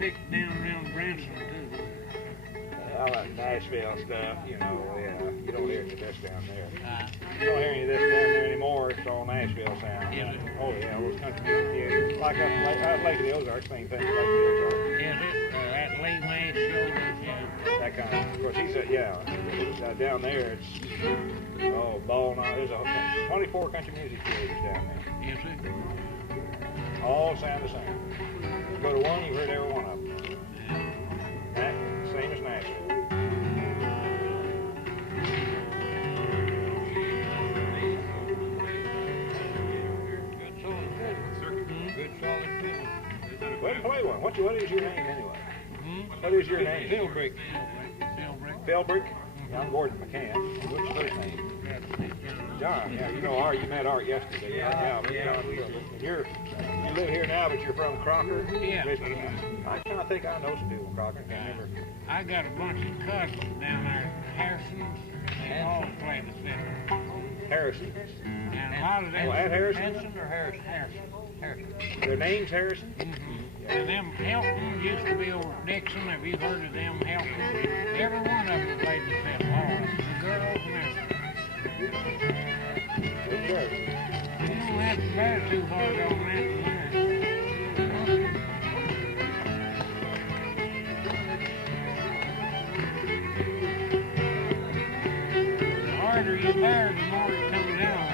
picked down around Branson too. I like Nashville stuff, you know, yeah. You don't hear any of this down there. You don't hear any of this down there anymore. It's all Nashville sound. Is it? Oh, yeah, those country music. Yeah. Like up Lake of the Ozarks, same thing like the Ozarks. Is it? That Lee May show, yeah. That kind of course, he said, yeah. Down there, it's, ball and all. There's 24 country music theaters down there. Is it? All sound the same. You go to one, you've heard every one of them. That, same as Nashville. Good solid fiddle. Well, play one. What is your name anyway? What is your name? Philbrick. Philbrick? Yeah, I'm Gordon McCann. What's your first name? John. Yeah, you know Art. You met Art yesterday. Yeah. You live here now, but you're from Crocker? Yeah. I kind of think I know some people in Crocker. I can't remember. I got a bunch of cousins down there, Heirsein. They all play the fiddle. Harrison. And a lot of them. Oh, at Harrison? Hanson or Harrison? Harrison. Their name's Harrison? And them Helton used to be over at Dixon. Have you heard of them Helton? Every one of them played the fiddle. All of them. The girls and everything. Good church. You don't have to bear too hard on that. The harder you bear, the more it comes out.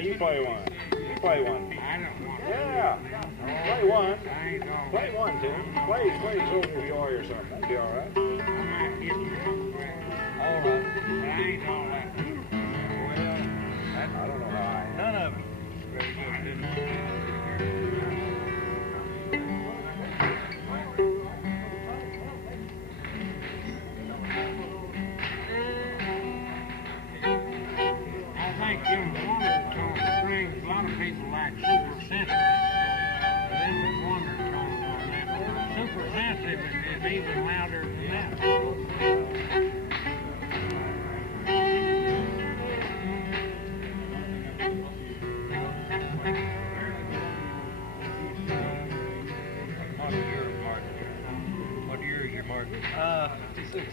You play one. You play one. Yeah. Play one. Play one, Tim. Play Soldier of Joy or something. That'd be all right. All right. I ain't all that. Well, I don't know how I am. None of it. I think them wonder tones strings, a lot of people like super sensitive. Them wonder tones on that. Super sensitive is even louder than that. What year is your market? 66.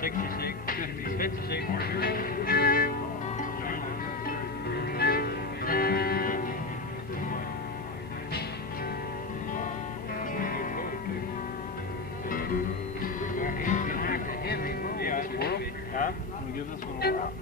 66, 56. Huh? Can we give this one a whirl?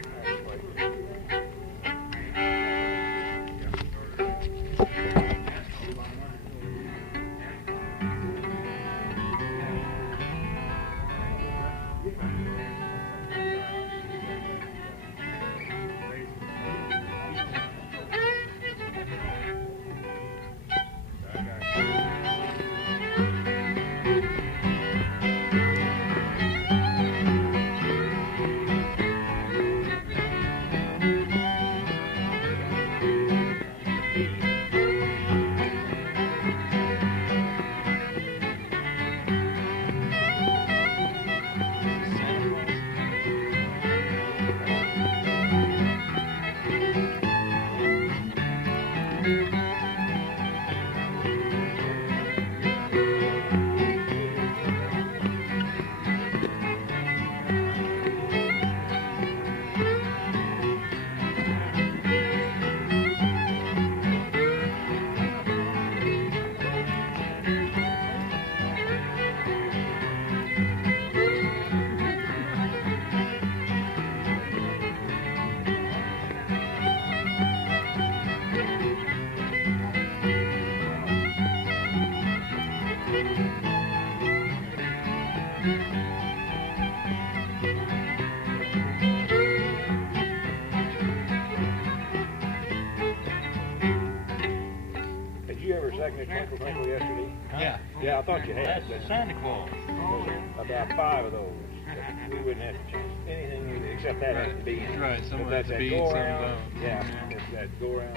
me a twinkle twinkle yesterday? Yeah. Yeah, I thought you had. That's But Santa Claus. about 5 of those. We wouldn't have to change anything except that has to be in. Right, some If has that's to that be, go some around. don't. Yeah, it's that go around.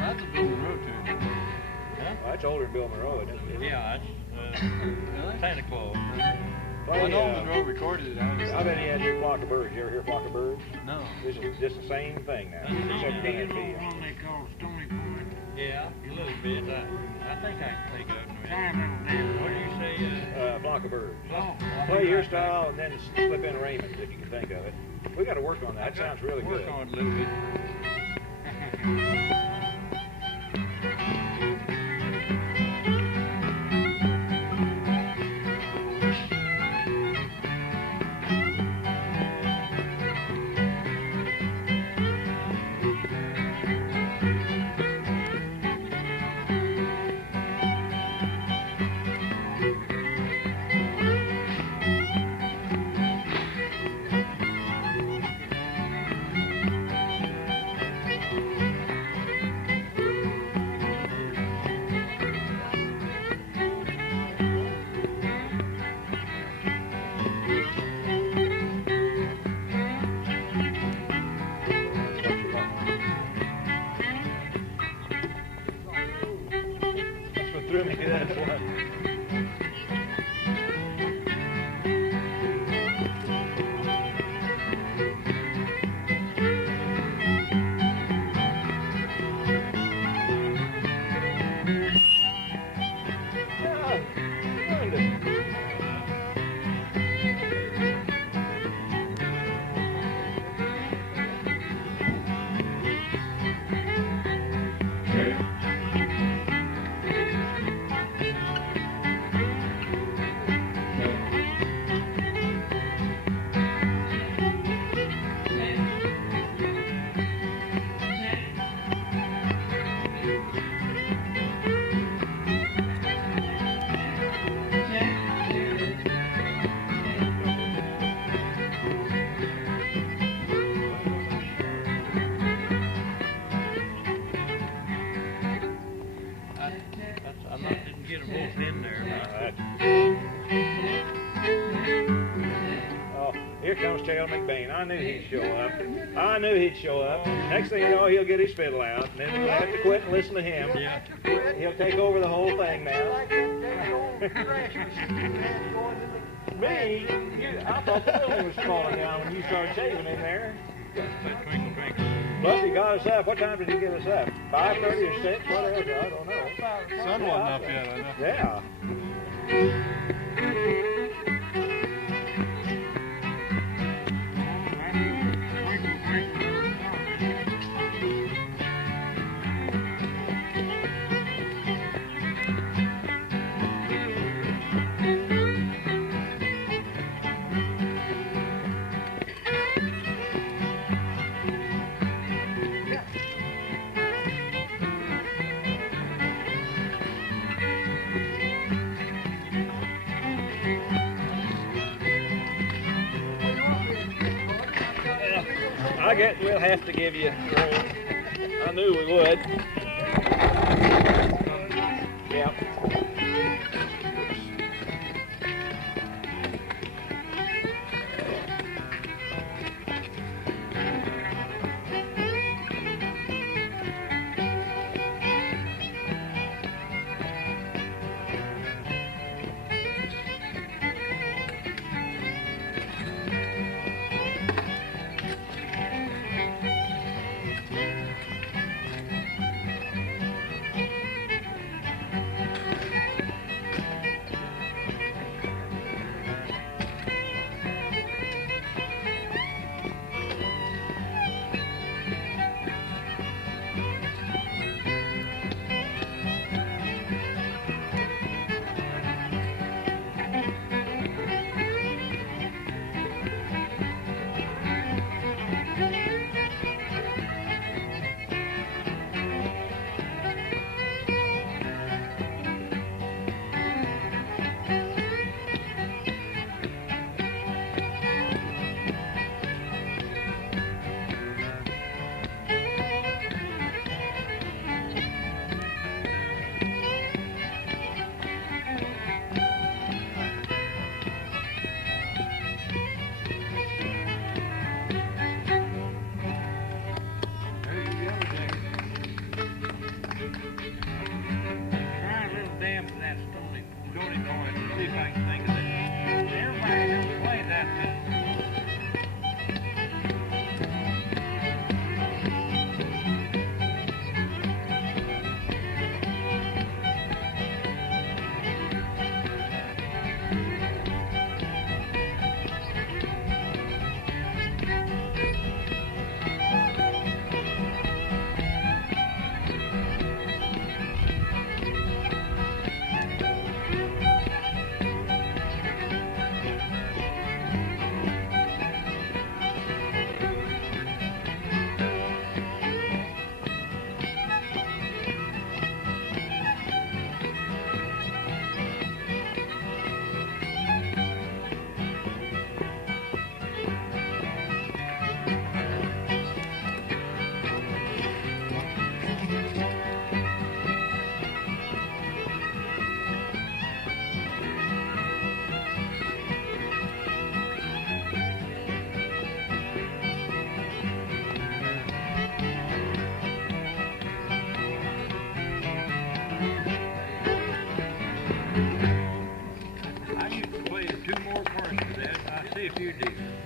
That's a Bill Monroe tune. Huh? Well, that's older than Bill Monroe, isn't it? Yeah, that's Santa Claus. Play, I know Monroe recorded it. I bet he had your Flock of Birds. You ever hear Flock of Birds? No. This is just the same thing now. You Except know, for you that know feel. one they call Stony Point? Yeah, a little bit. I think I can think of it. Diamond Dance. What do you say? Flock of Birds. Oh, Play your style and then slip in Raymond's if you can think of it. We got to work on that. That sounds really good. Work on it a little bit. That's what threw me. That's what. Didn't get them both in there. Oh, here comes Tail McBain. I knew he'd show up. I knew he'd show up. Next thing you know, he'll get his fiddle out, and then we'll have to quit and listen to him. Yeah. He'll take over the whole thing now. Me? I thought the building was falling down when you started shaving in there. That twinkle twinkle. Plus, he got us up. What time did he get us up? 5:30 or 6? Whatever. I don't know. Sun wasn't up yet, I know. Yeah. I guess we'll have to give you room. I knew we would. Yeah.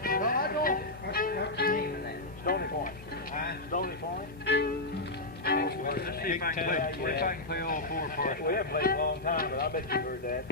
No, I don't. What's the name of that? Stony Point. Stony Point. Let's see if I can play all four parts. We haven't played in a long time, but I bet you've heard that.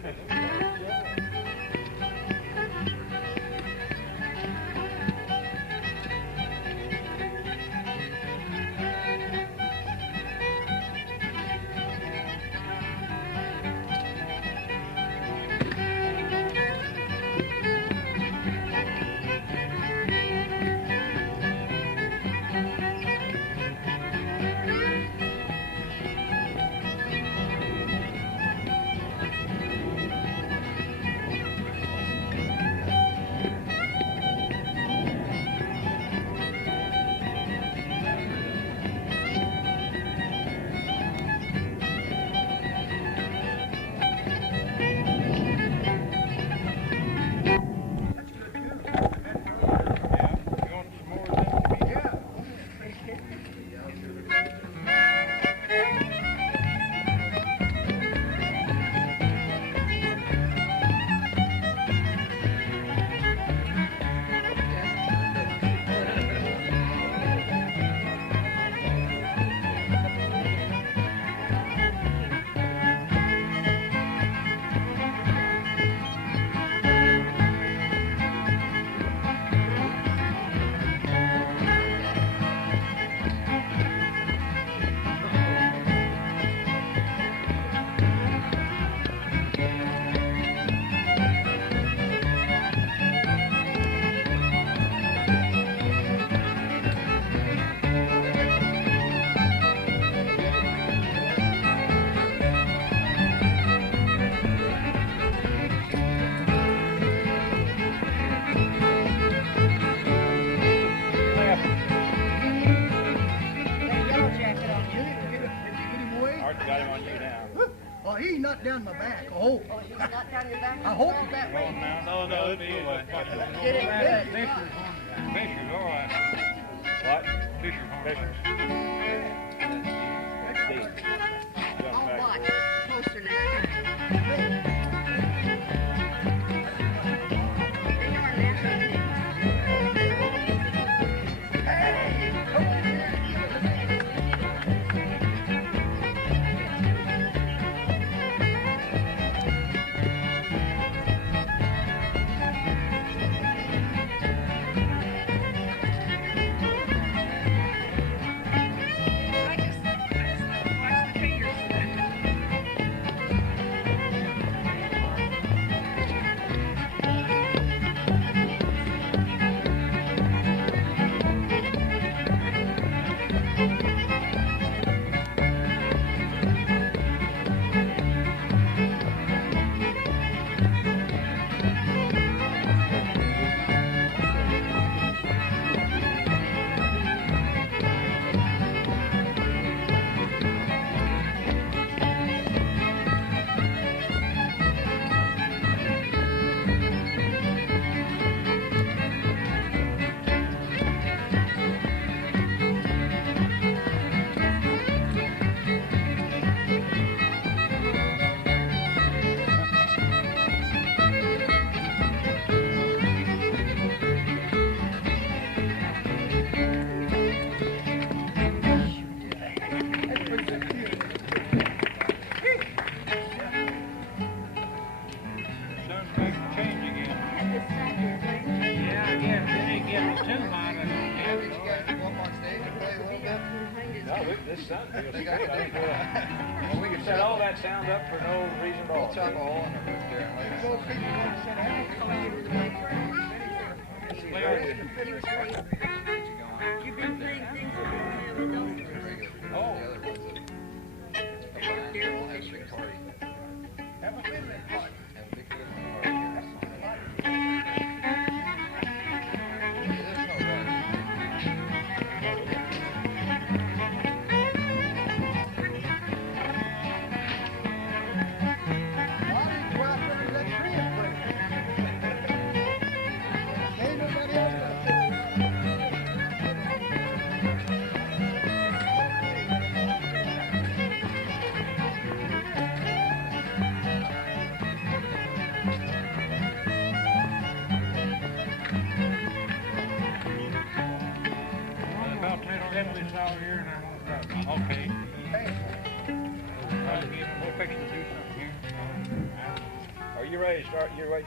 He's not down my back. I hope. Oh, he's not down your back? I hope that way. No, it'd be Get it good. Fisher's all right. What? Fisher's all Fishers. I'll watch closer next time. They are natural. This sound feels good. I think we can set all that sound up for no reason at all. Chop a hole in the roof there. You've been playing things that don't have adults. Oh. Have a fiddling party. this all year and I won't stop. Okay. We'll fix to do something here. Are you ready to start? You're wait.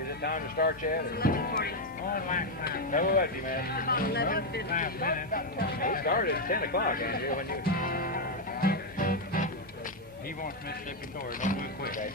Is it time to start yet? Or? 11:40. Oh, last time. No, what, you man? About 11:50. 5 minutes. We started at 10 o'clock, Andrew, when you... He wants Mississippi chorus. Don't do it quick. Okay.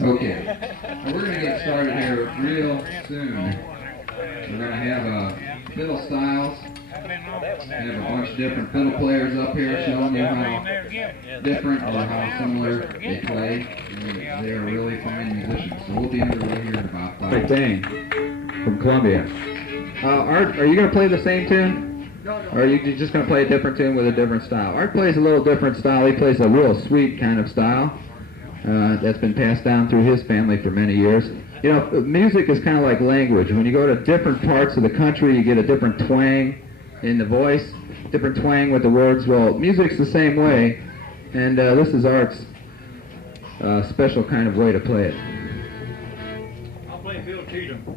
Okay, we're going to get started here real soon. We're going to have fiddle styles. We have a bunch of different fiddle players up here showing you how different or how similar they play. And they are really fine musicians. So we'll be underway here in about 5 minutes. Dang, from Columbia. Art, are you going to play the same tune? Or are you just going to play a different tune with a different style? Art plays a little different style. He plays a real sweet kind of style that's been passed down through his family for many years. You know, music is kind of like language. When you go to different parts of the country, you get a different twang in the voice, different twang with the words. Well, music's the same way, and this is Art's special kind of way to play it. I'll play Bill Cheatham.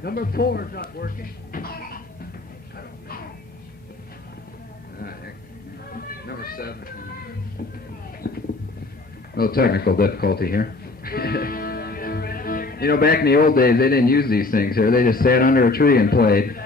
Number 4 is not working. Number 7. A little technical difficulty here. You know, back in the old days, they didn't use these things here. They just sat under a tree and played.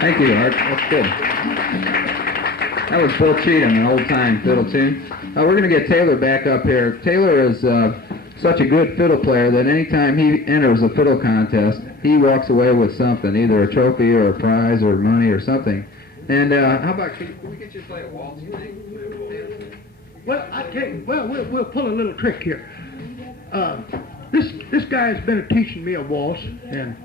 Thank you, Art. That's good. That was Bill Cheatham, an old-time fiddle tune. We're going to get Taylor back up here. Taylor is such a good fiddle player that anytime he enters a fiddle contest, he walks away with something, either a trophy or a prize or money or something. And how about, can we get you to play a waltz, you think? Well, I tell you, we'll pull a little trick here. This guy has been teaching me a waltz, and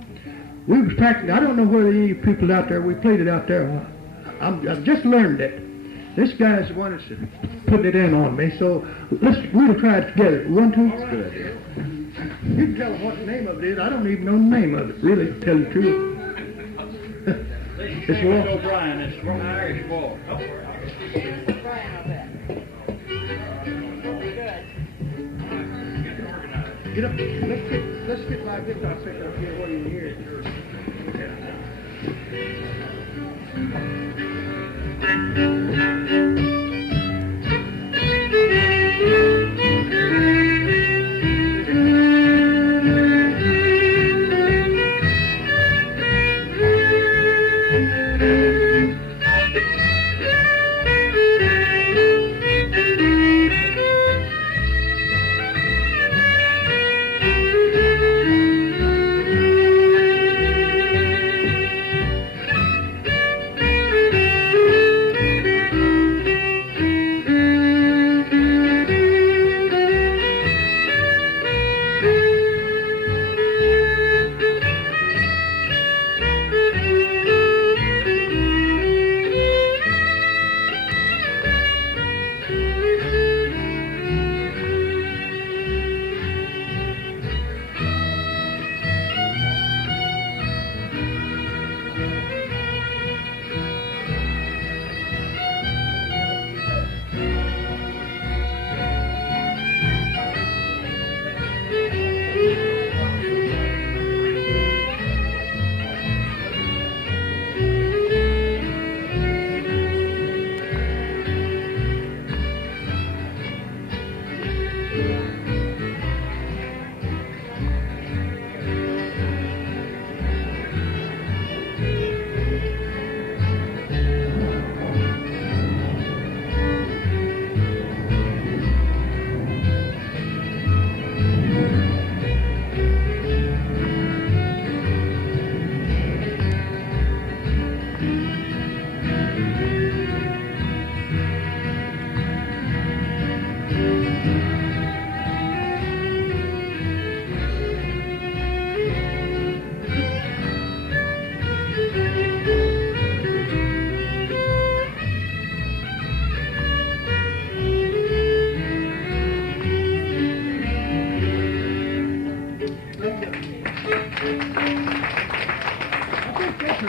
we was practicing. I don't know whether any of you people out there, we played it out there. I've just learned it. This guy's the one that's putting it in on me, so we'll try it together. 1, 2. That's a good idea. You can tell them what the name of it is. I don't even know the name of it, really, to tell you the truth. It's Waltz O'Brien. It's from Irish Waltz. Get up. Let's get my guitar pick up here while you're here.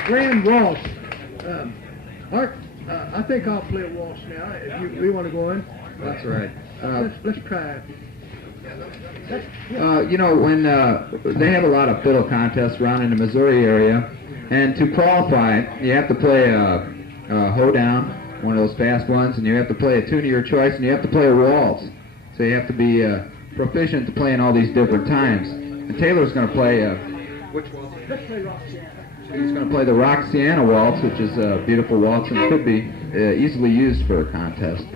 Grand waltz. Art, I think I'll play a waltz now. If you want to go in. That's right. Let's try it. You know, when they have a lot of fiddle contests around in the Missouri area, and to qualify, you have to play a hoedown, one of those fast ones, and you have to play a tune of your choice, and you have to play a waltz. So you have to be proficient to playing all these different times. And Taylor's going to play which waltz? Let's play Roxanne. He's going to play the Roxanne waltz, which is a beautiful waltz and could be easily used for a contest.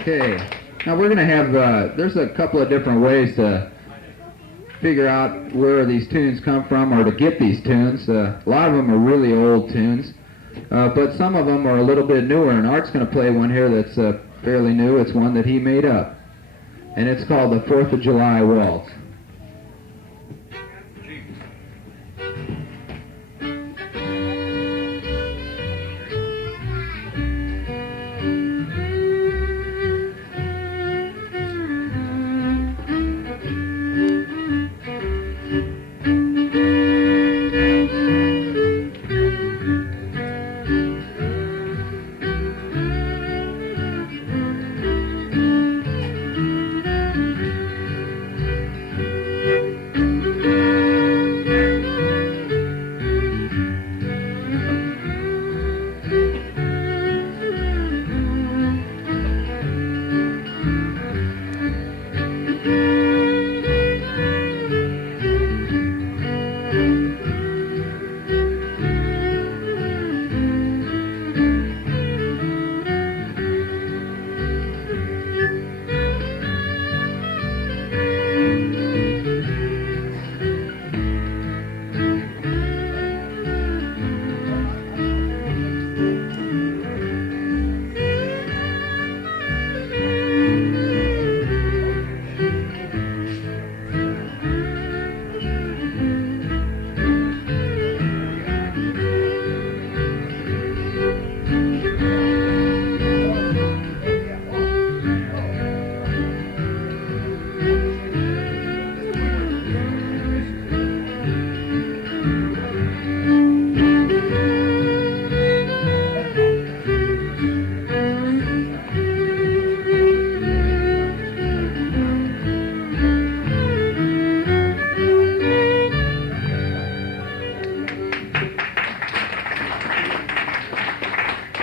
Okay. Now we're going to have, there's a couple of different ways to figure out where these tunes come from or to get these tunes. A lot of them are really old tunes, but some of them are a little bit newer, and Art's going to play one here that's fairly new. It's one that he made up, and it's called the 4th of July Waltz.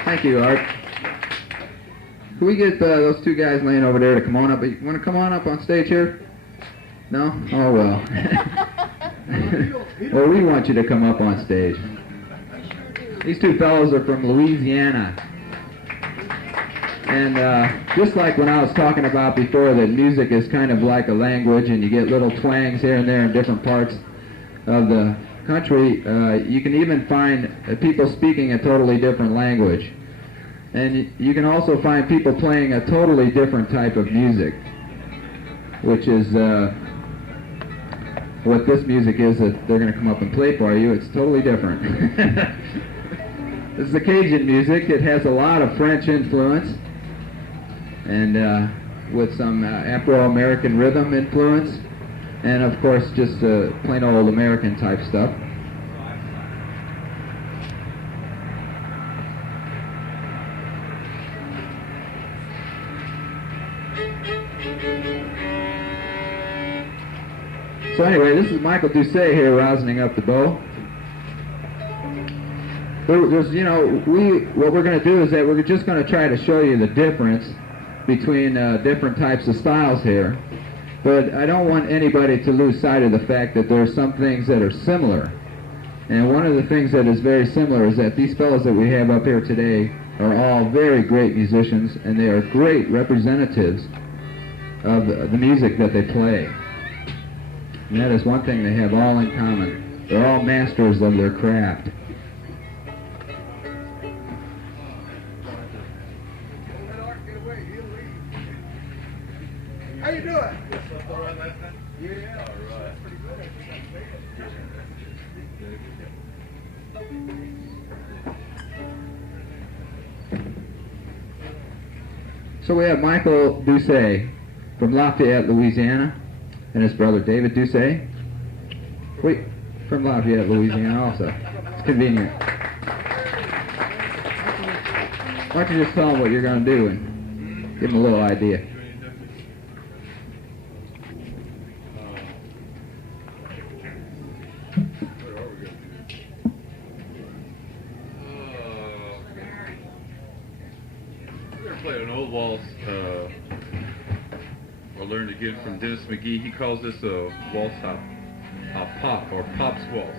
Thank you, Art. Can we get those two guys laying over there to come on up? You want to come on up on stage here? No? Oh, well. Well, we want you to come up on stage. These two fellows are from Louisiana. And just like when I was talking about before that music is kind of like a language and you get little twangs here and there in different parts of the country, you can even find people speaking a totally different language. And you can also find people playing a totally different type of music, which is what this music is that they're going to come up and play for you. It's totally different. This is the Cajun music. It has a lot of French influence and with some Afro-American rhythm influence, and of course just plain old American type stuff. So anyway, this is Michael Doucet here rosining up the bow. There's, you know, what we're going to do is that we're just going to try to show you the difference between different types of styles here. But I don't want anybody to lose sight of the fact that there are some things that are similar. And one of the things that is very similar is that these fellows that we have up here today are all very great musicians, and they are great representatives of the music that they play. And that is one thing they have all in common. They're all masters of their craft. How you doing? Yeah. So we have Michael Doucet from Lafayette, Louisiana, and his brother David Doucet. Wait, from Lafayette, Louisiana also. It's convenient. Why don't you just tell them what you're going to do and give them a little idea. Play an old waltz I learned again from Dennis McGee. He calls this a waltz hop, a pop or pop's waltz.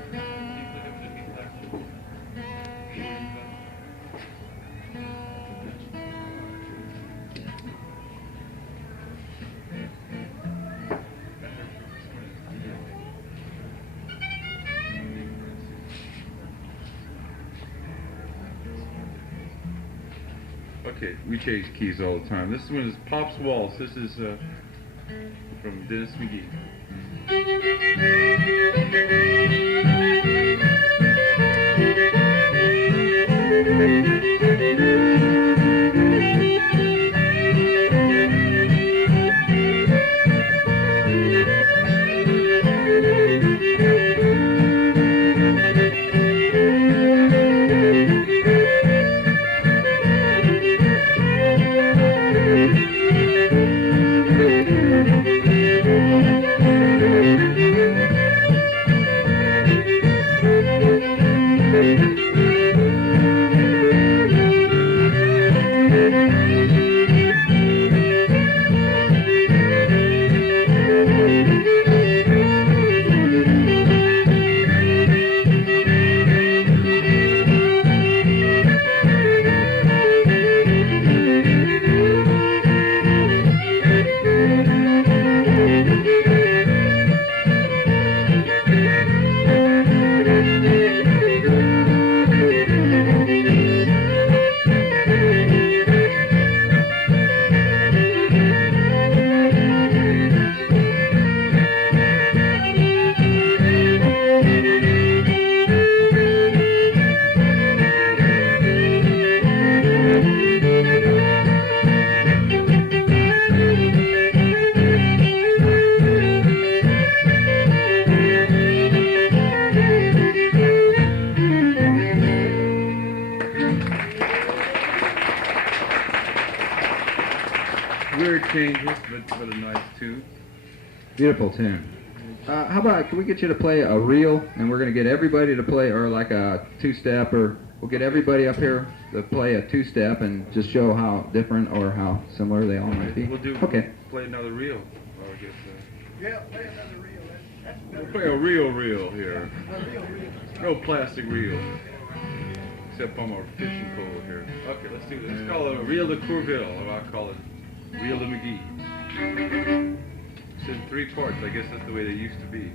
Okay, we change keys all the time. This one is Pop's Waltz. This is from Dennis McGee. But a nice tune. Beautiful tune. How about, can we get you to play a reel, and we're going to get everybody to play, or like a two-step, or we'll get everybody up here to play a two-step and just show how different or how similar they all might be. We'll do. Okay. Play another reel. I guess, Yeah, play another reel. we'll play a real reel here. No plastic reel. Except on our fishing pole here. Okay, let's do this. Let's call it a reel de Courville, or I'll call it reel de McGee. It's in 3 parts. I guess that's the way they used to be.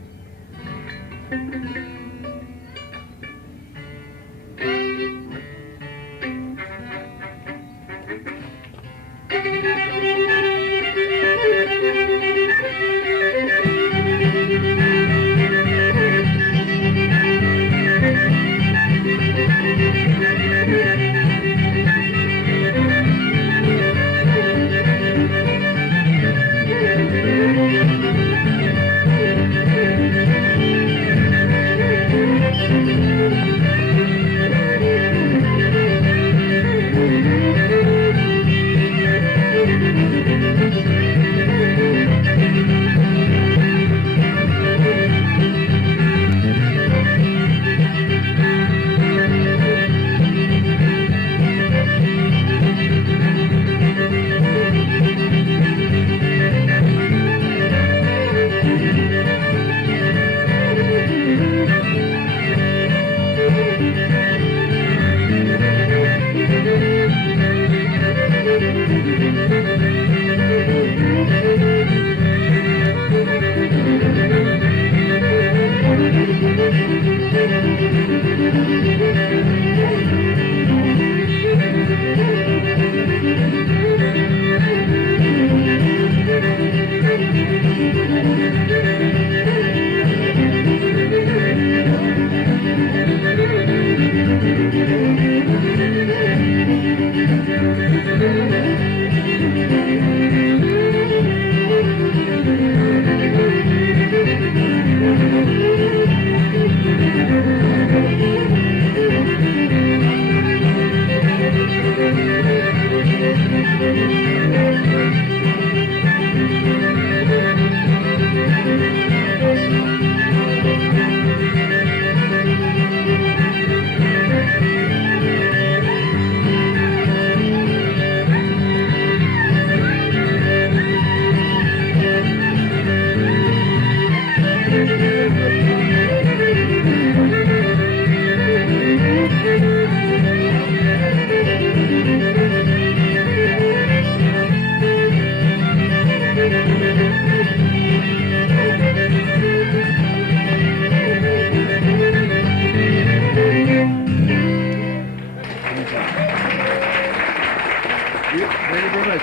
Thank you very much.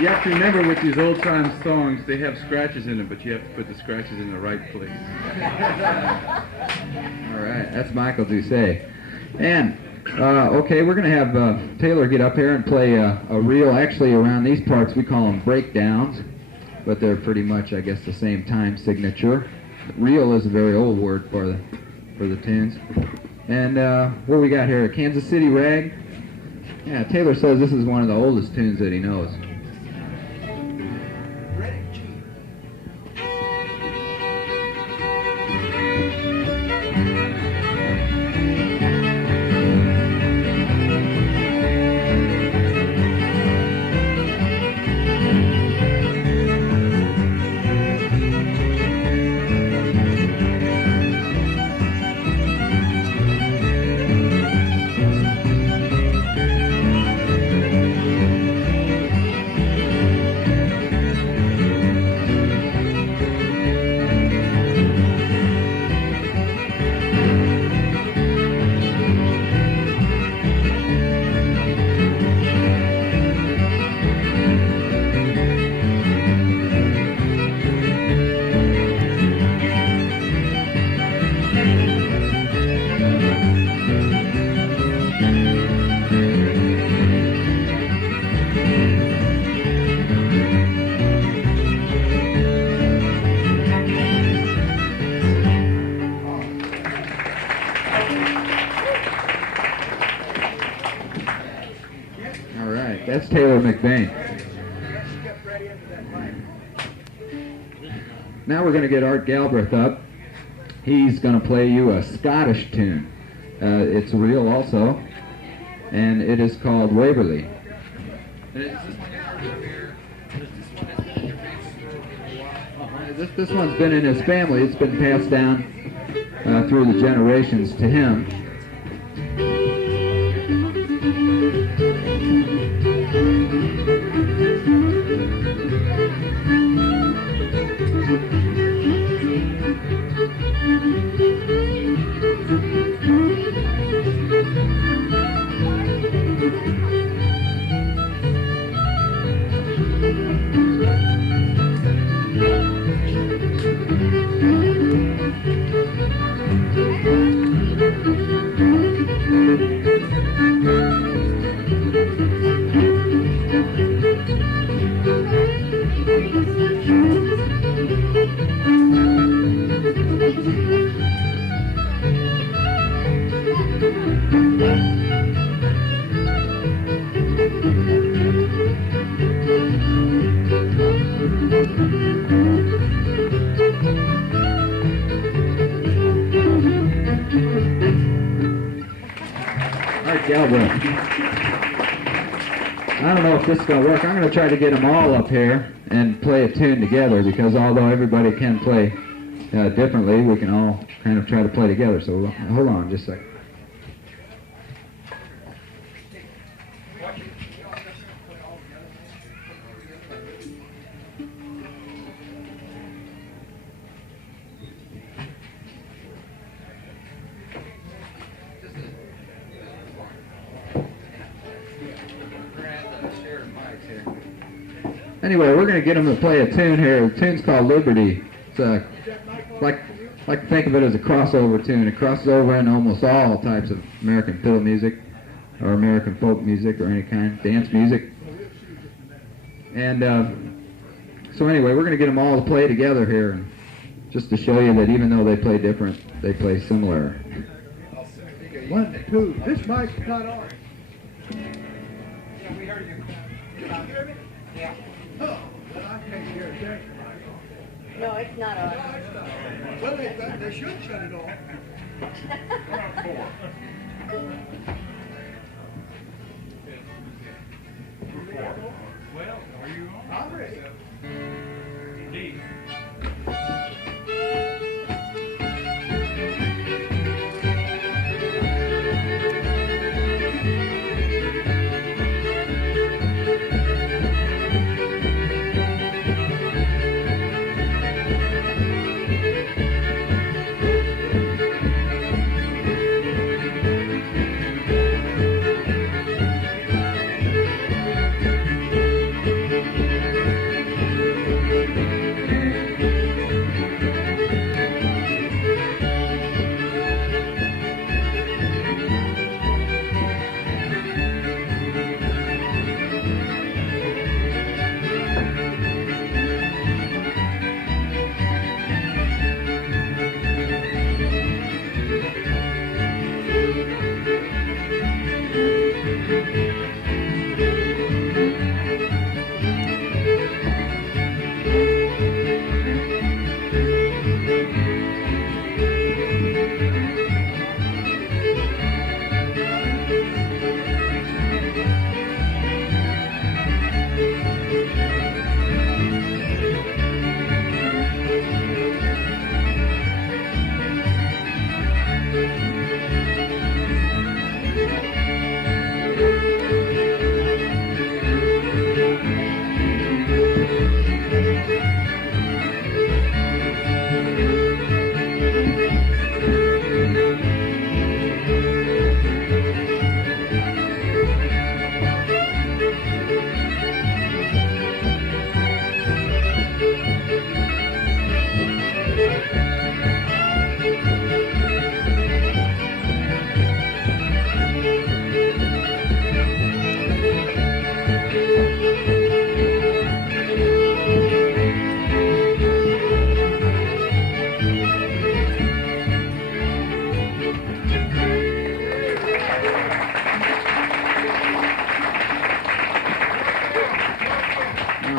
You have to remember with these old-time songs, they have scratches in them, but you have to put the scratches in the right place. All right, that's Michael Doucet. And, okay, we're going to have Taylor get up here and play a reel. Actually, around these parts, we call them breakdowns, but they're pretty much, I guess, the same time signature. Reel is a very old word for the tunes. And what we got here, Kansas City Rag. Yeah, Taylor says this is one of the oldest tunes that he knows. That's Taylor McBain. Now we're going to get Art Galbraith up. He's going to play you a Scottish tune. It's real also, and it is called Waverley. This one's been in his family. It's been passed down through the generations to him. I don't know if this is going to work. I'm going to try to get them all up here and play a tune together, because although everybody can play differently, we can all kind of try to play together. So hold on just a second. Anyway, we're going to get them to play a tune here. The tune's called Liberty. It's like to think of it as a crossover tune. It crosses over in almost all types of American fiddle music or American folk music or any kind, dance music. And so anyway, we're going to get them all to play together here, and just to show you that even though they play different, they play similar. 1, 2. This mic's not on. Yeah, we heard you. Yeah. Well, I can't hear that. No, it's not on. Well, they should shut it off. Well, are you on? I'm ready. D.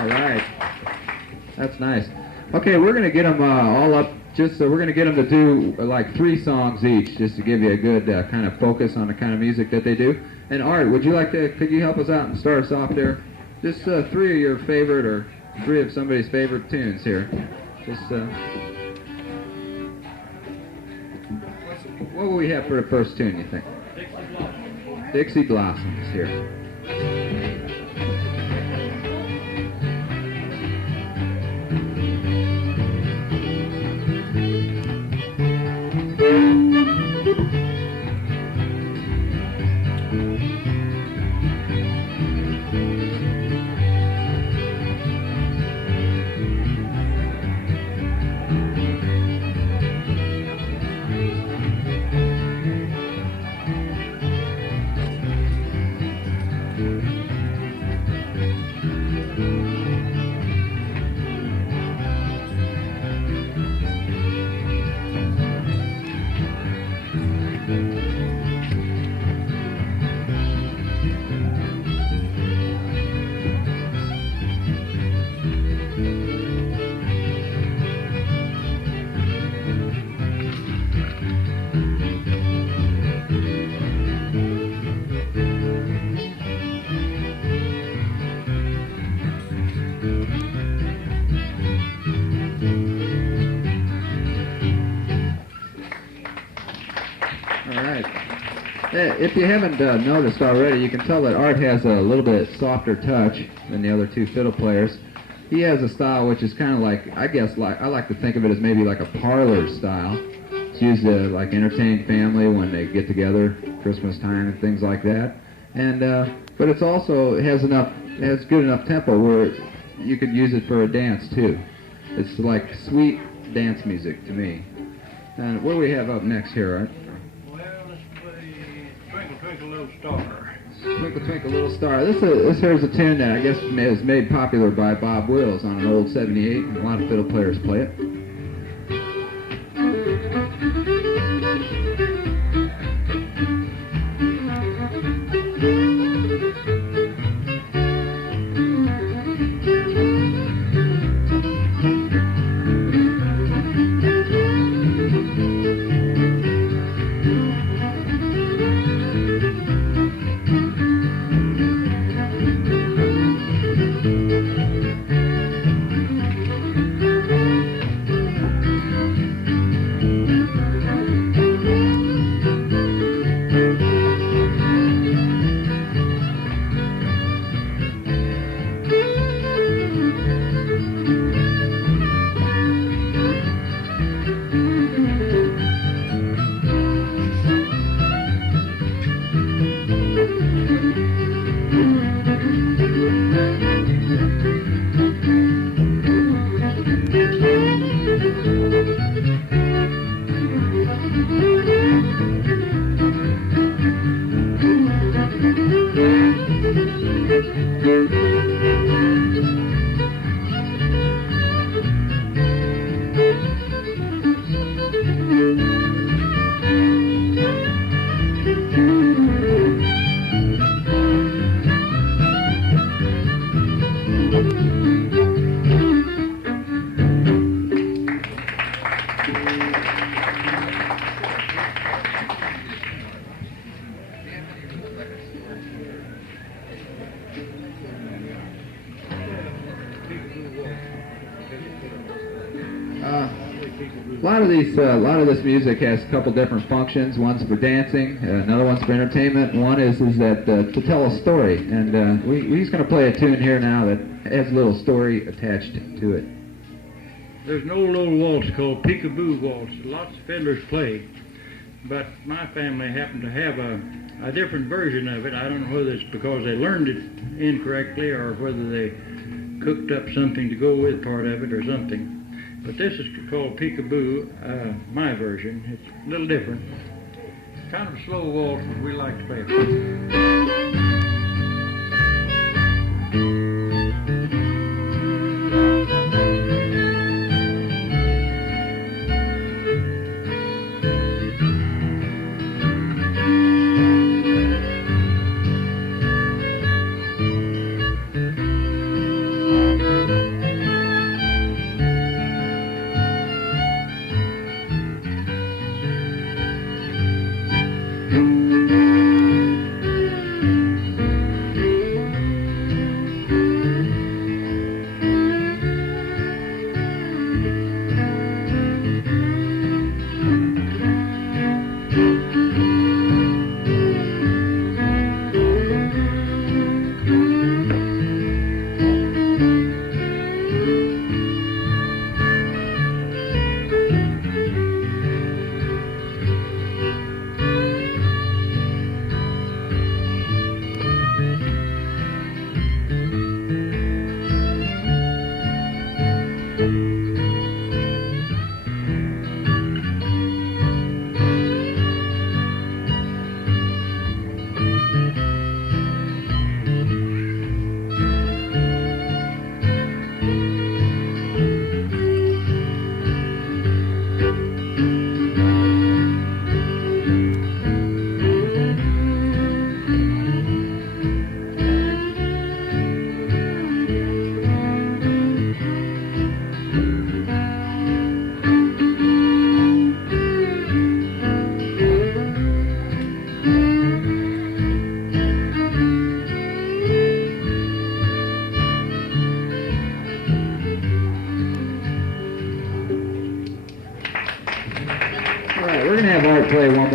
All right. That's nice. Okay, we're going to get them all up. Just so we're going to get them to do like 3 songs each, just to give you a good kind of focus on the kind of music that they do. And Art, would you like to? Could you help us out and start us off there? Just 3 of your favorite, or 3 of somebody's favorite tunes here. Just what will we have for the first tune, you think? Dixie Blossoms here. If you haven't noticed already, you can tell that Art has a little bit softer touch than the other 2 fiddle players. He has a style which is kind of like, I guess, I like to think of it as maybe like a parlor style. It's used to like entertain family when they get together, Christmas time and things like that. And but it's also it has good enough tempo where you could use it for a dance too. It's like sweet dance music to me. And what do we have up next here, Art? Twinkle, Little Star. Twinkle, Twinkle, Little Star. This here's a tune that I guess is made popular by Bob Wills on an old 78, and a lot of fiddle players play it. A lot of this music has a couple different functions. One's for dancing, another one's for entertainment. One is that to tell a story. And we're just going to play a tune here now that has a little story attached to it. There's an old waltz called Peekaboo Waltz. Lots of fiddlers play, but my family happened to have a different version of it. I don't know whether it's because they learned it incorrectly or whether they cooked up something to go with part of it or something. But this is called Peekaboo, my version. It's a little different. Kind of a slow waltz, but we like to play it.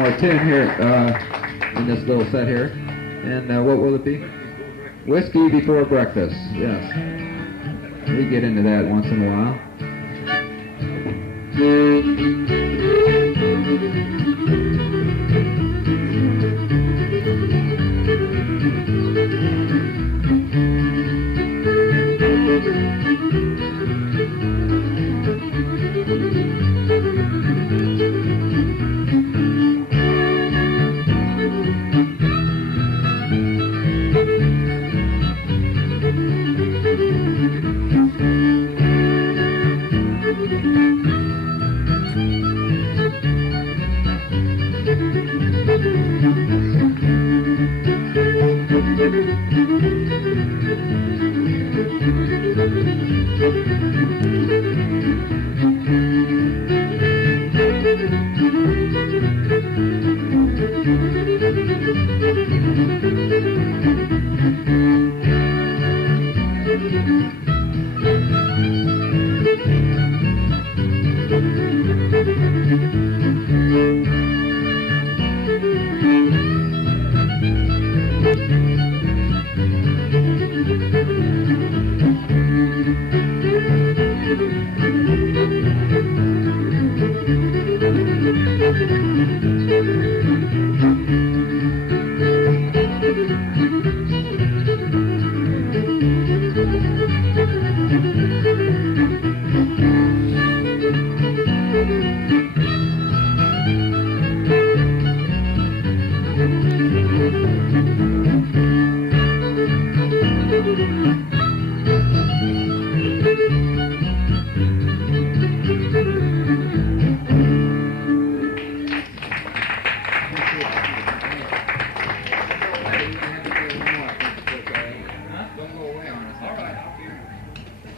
more tune here in this little set here. And what will it be? Whiskey Before Breakfast. Yes. We get into that once in a while.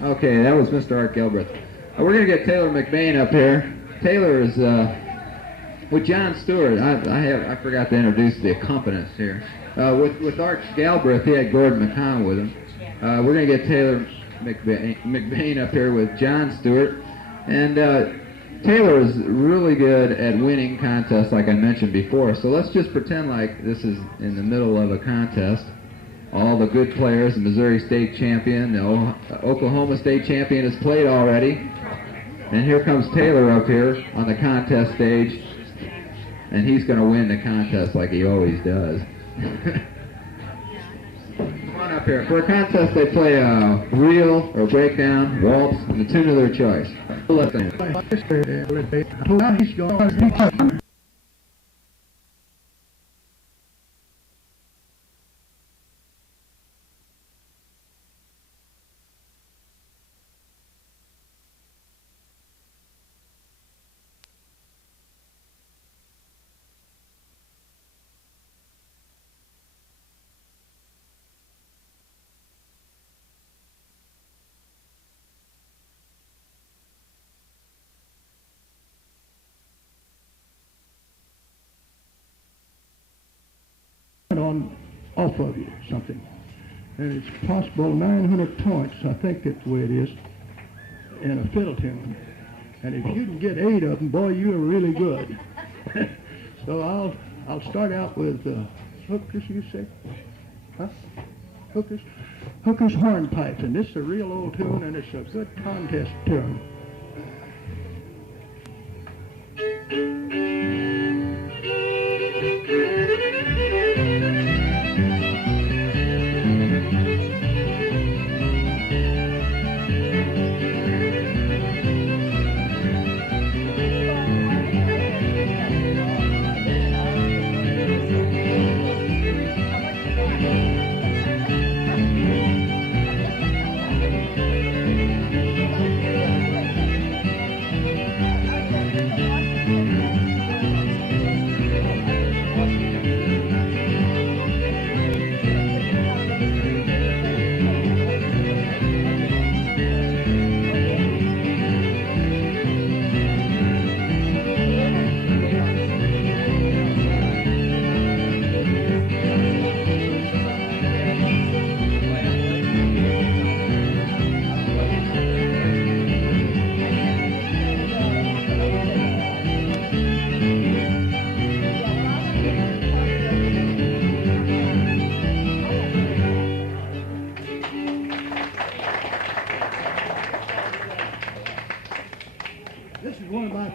Okay, that was Mr. Art Galbraith. We're going to get Taylor McBain up here. Taylor is with John Stewart. I forgot to introduce the accompanist here. With Art Galbraith, he had Gordon McCann with him. We're going to get Taylor McBain up here with John Stewart. And Taylor is really good at winning contests, like I mentioned before. So let's just pretend like this is in the middle of a contest. All the good players, the Missouri State champion, the Oklahoma State champion has played already. And here comes Taylor up here on the contest stage. And he's going to win the contest like he always does. Come on up here. For a contest, they play a reel or breakdown, waltz, and the tune of their choice. Off of you, something. And it's possible 900 points, I think that's the way it is, in a fiddle tune. And if you can get 8 of them, boy, you're really good. So I'll start out with hookers, you say? Huh? Hookers hornpipes. And this is a real old tune, and it's a good contest tune.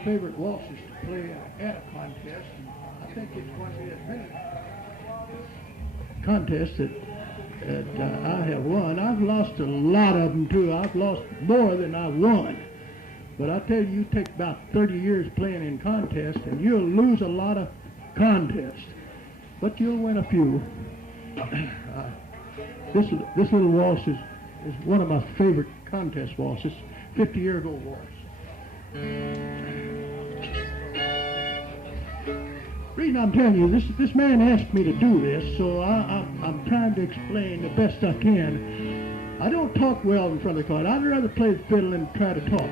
favorite waltzes to play at a contest. And I think it's one of the many contests that I have won. I've lost a lot of them too. I've lost more than I've won. But I tell you, you take about 30 years playing in contests, and you'll lose a lot of contests, but you'll win a few. This little waltz is one of my favorite contest waltzes, 50-year-ago waltz. Reason I'm telling you, this man asked me to do this, so I'm trying to explain the best I can. I don't talk well in front of the crowd. I'd rather play the fiddle than try to talk.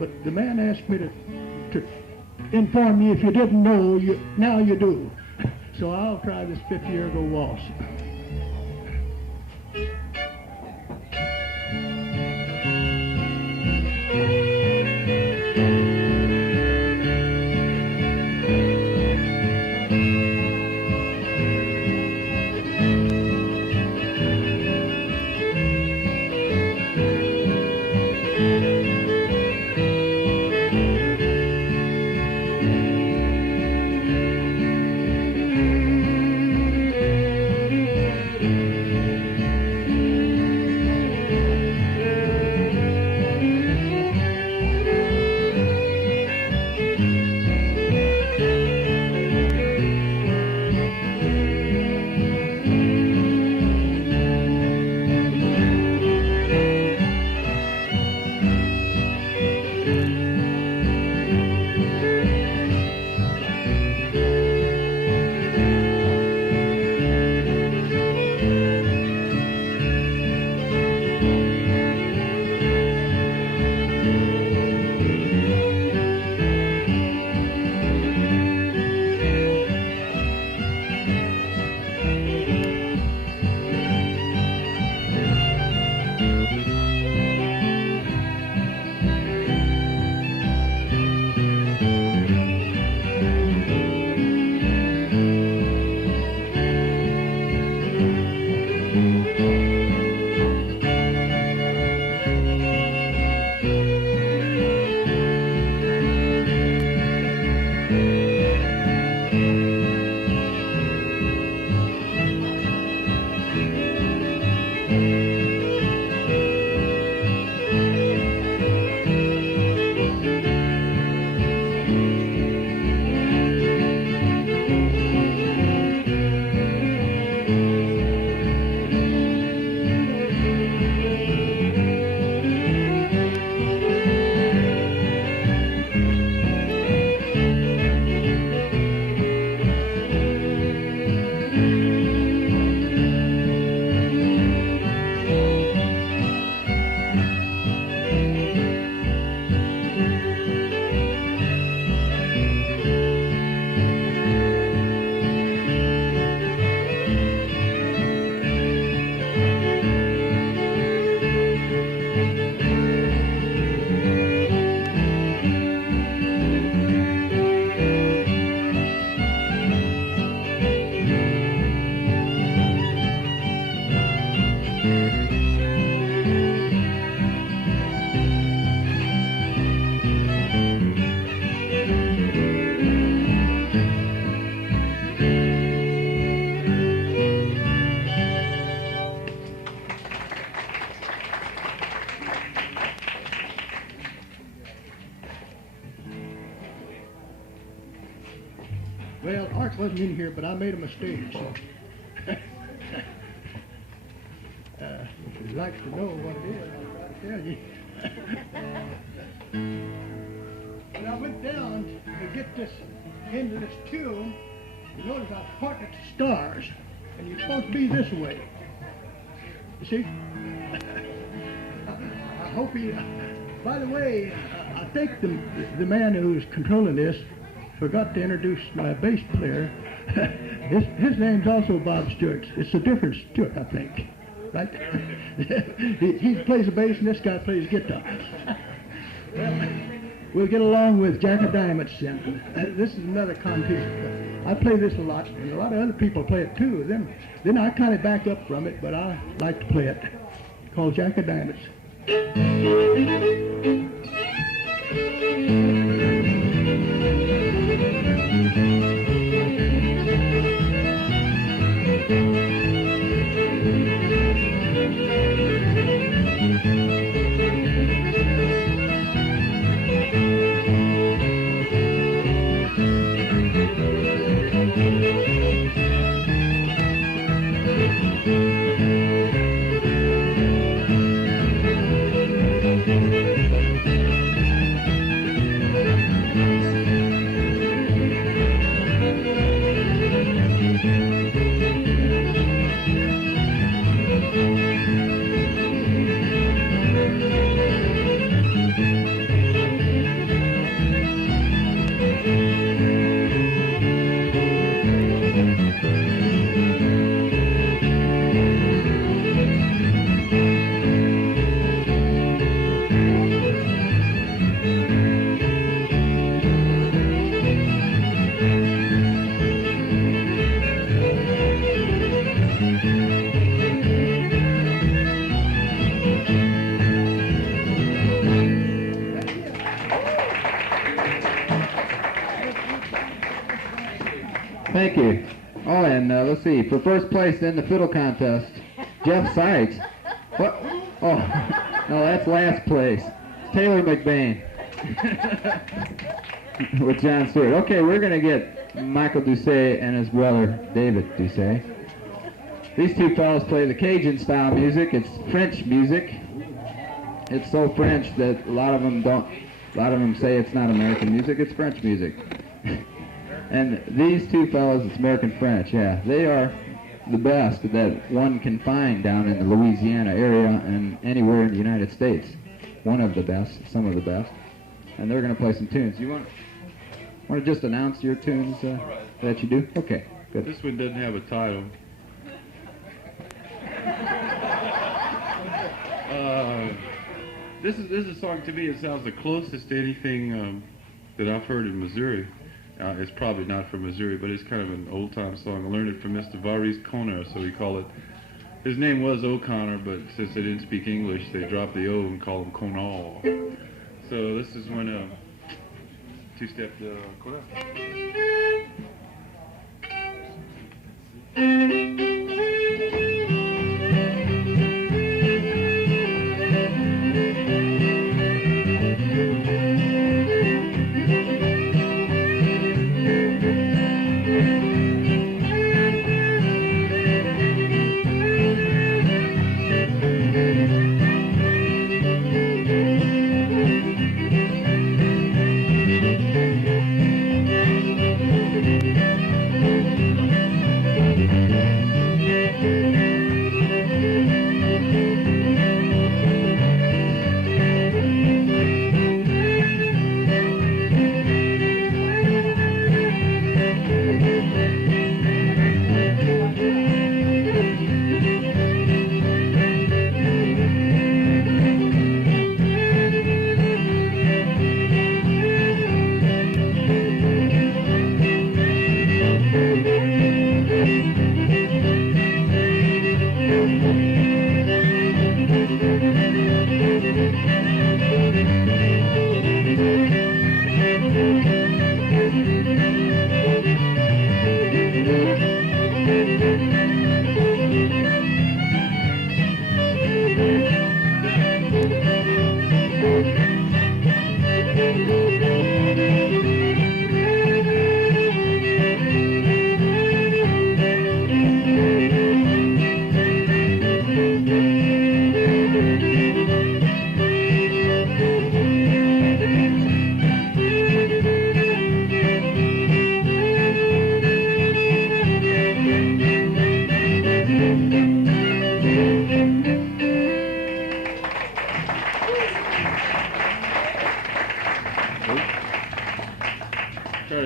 But the man asked me to inform you if you didn't know, now you do. So I'll try this 50-year-ago waltz. Well, Art wasn't in here, but I made a mistake, so if you'd like to know what it is, I'll try to tell you. When I went down to get this into this tune, you notice I parked at the stars, and you're supposed to be this way. You see? I hope he... By the way, I think the man who's controlling this forgot to introduce my bass player. His name's also Bob Stewart. It's a different Stewart, I think. Right? he plays the bass and this guy plays guitar. Well, we'll get along with Jack of Diamonds then. This is another contest. I play this a lot, and a lot of other people play it too. Then I kind of back up from it, but I like to play it. It's called Jack of Diamonds. thank you. Oh, and let's see, for first place in the fiddle contest, Jeff Sykes. What? Oh, no, that's last place. Taylor McBain with John Stewart. Okay, we're going to get Michael Doucet and his brother, David Doucet. These two fellows play the Cajun style music. It's French music. It's so French that a lot of them say it's not American music, it's French music. And these two fellows, it's American French, yeah. They are the best that one can find down in the Louisiana area and anywhere in the United States. One of the best, some of the best. And they're going to play some tunes. You want to just announce your tunes that you do? Okay, good. This one doesn't have a title. This is a song, to me, it sounds the closest to anything that I've heard in Missouri. It's probably not from Missouri, but it's kind of an old-time song. I learned it from Mr. Maurice Conner, so we call it. His name was O'Connor, but since they didn't speak English, they dropped the O and called him Conall. So this is when two-step corner.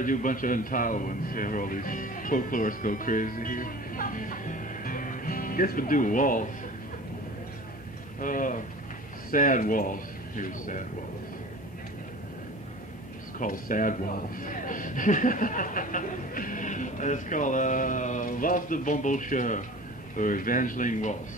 Do a bunch of untitled ones. See how all these folklorists go crazy here. I guess we'll do a waltz. Sad waltz. Here's sad waltz. It's called sad waltz. It's called Waltz de Bombouche or Evangeline Waltz.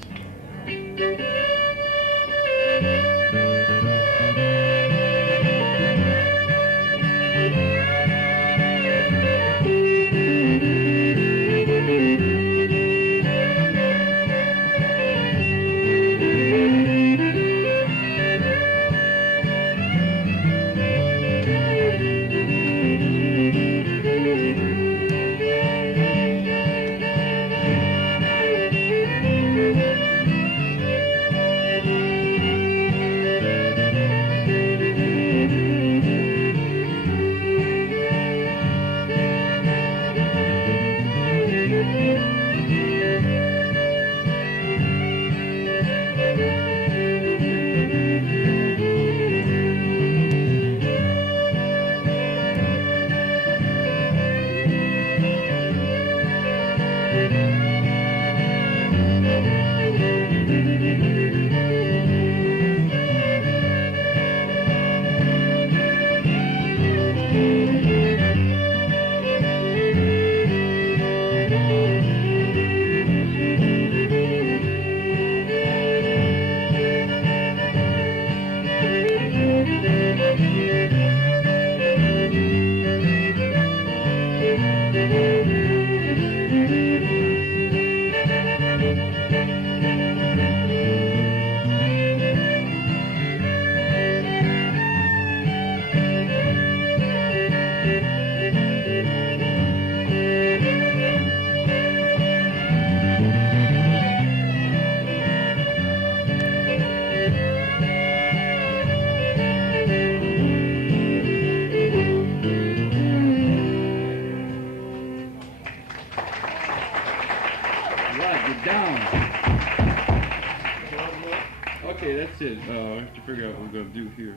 Okay, that's it. I have to figure out what we're gonna do here.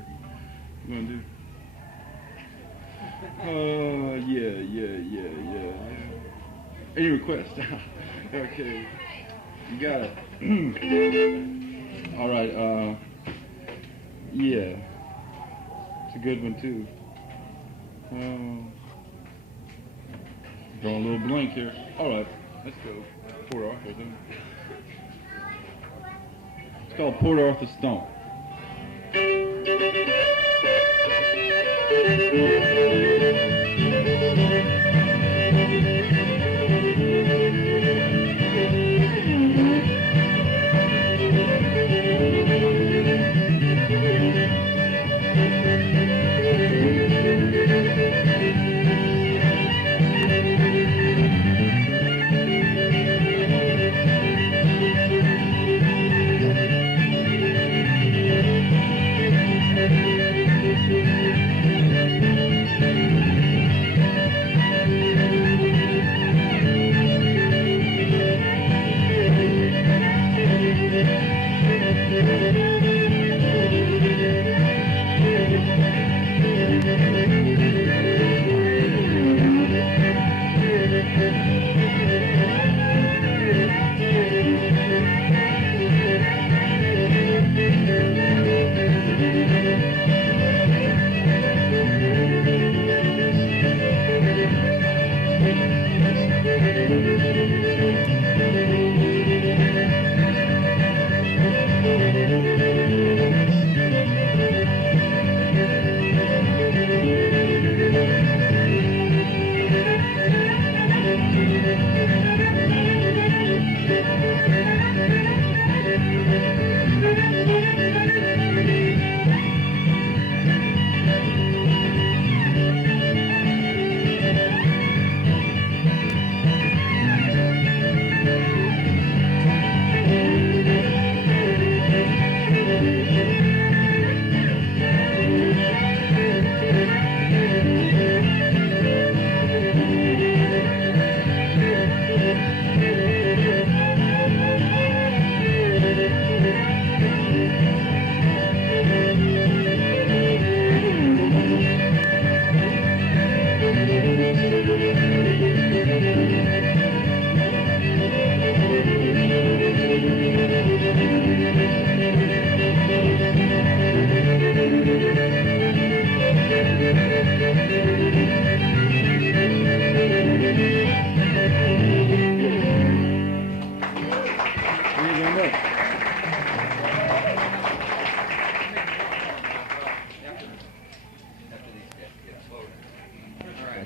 We're gonna do. Yeah. Any requests? Okay. You got it. All right. Yeah. It's a good one too. Drawing a little blank here. All right. Let's go. Port Arthur. It's called Port Arthur Stomp.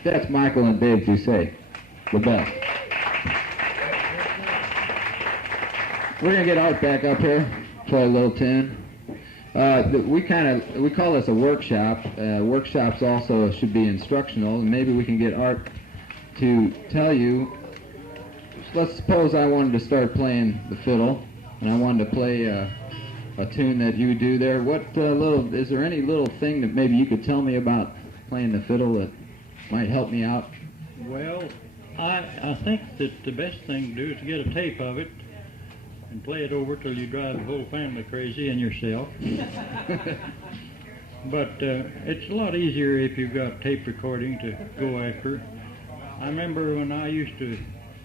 That's Michael and Dave Doucet, the best. We're gonna get Art back up here, play a little tune. We call this a workshop. Workshops also should be instructional, and maybe we can get Art to tell you. Let's suppose I wanted to start playing the fiddle, and I wanted to play a tune that you do there. Is there any little thing that maybe you could tell me about playing the fiddle that might help me out? Well, I think that the best thing to do is to get a tape of it and play it over till you drive the whole family crazy and yourself. But it's a lot easier if you've got tape recording to go after. I remember when I used to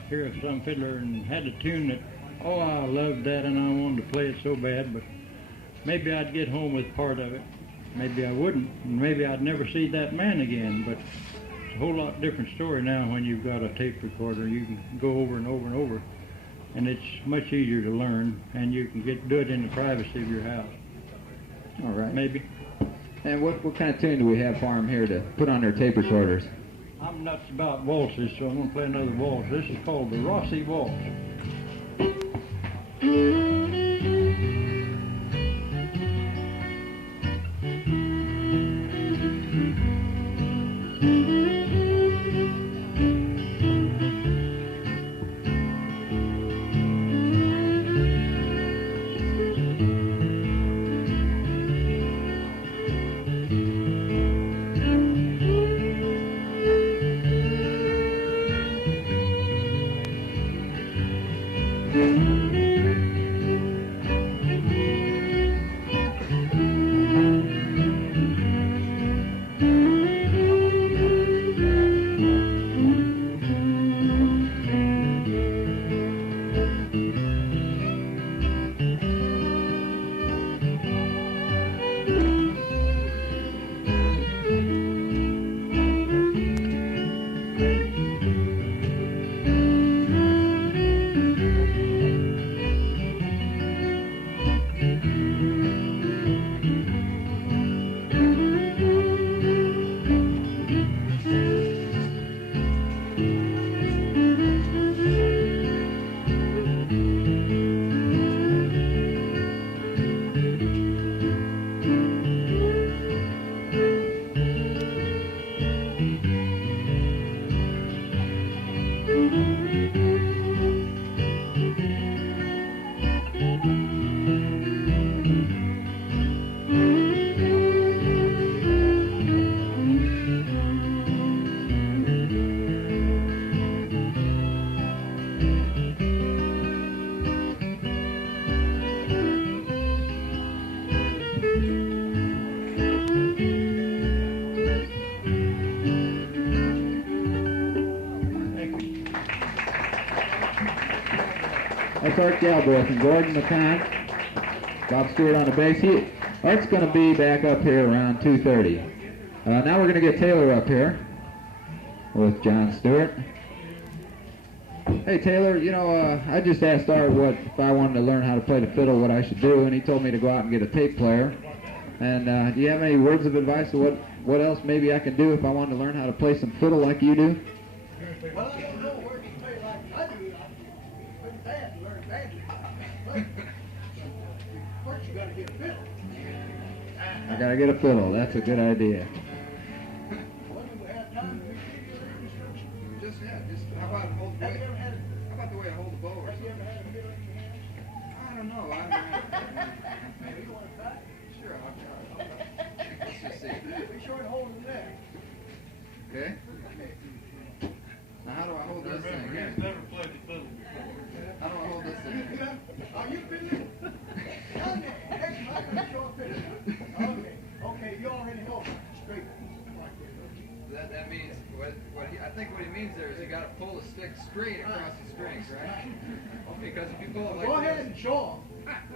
hear of some fiddler and had a tune that, oh, I loved that and I wanted to play it so bad, but maybe I'd get home with part of it. Maybe I wouldn't, and maybe I'd never see that man again, but it's a whole lot different story now when you've got a tape recorder. You can go over and over and over, and it's much easier to learn, and you can do it in the privacy of your house. All right. Maybe. And what kind of tune do we have for them here to put on their tape recorders? I'm nuts about waltzes, so I'm going to play another waltz. This is called the Rosalee Waltz. course, Art Galbraith and Gordon McCann. Bob Stewart on the bass. Art's going to be back up here around 2:30. Now we're going to get Taylor up here with John Stewart. Hey Taylor, you know, I just asked Art if I wanted to learn how to play the fiddle, what I should do, and he told me to go out and get a tape player. And do you have any words of advice of what else maybe I can do if I wanted to learn how to play some fiddle like you do? Well, I don't know where you play like I do. It's bad to learn badly. First, you got to get a fiddle. I got to get a fiddle. That's a good idea. How about the way I hold the bow or something? I don't know. Maybe you want to try? Sure, I'll try. Let's just see. Be sure to hold it there. Okay. Now how do I hold this thing? He's never played the fiddle before. How do I hold this thing? Are you fiddling? I'm going to show a fiddle. Okay, you already know straight. That means I think what he means there is you got to pull the stick straight across the strings, right? Because if you pull it like Go ahead this, and show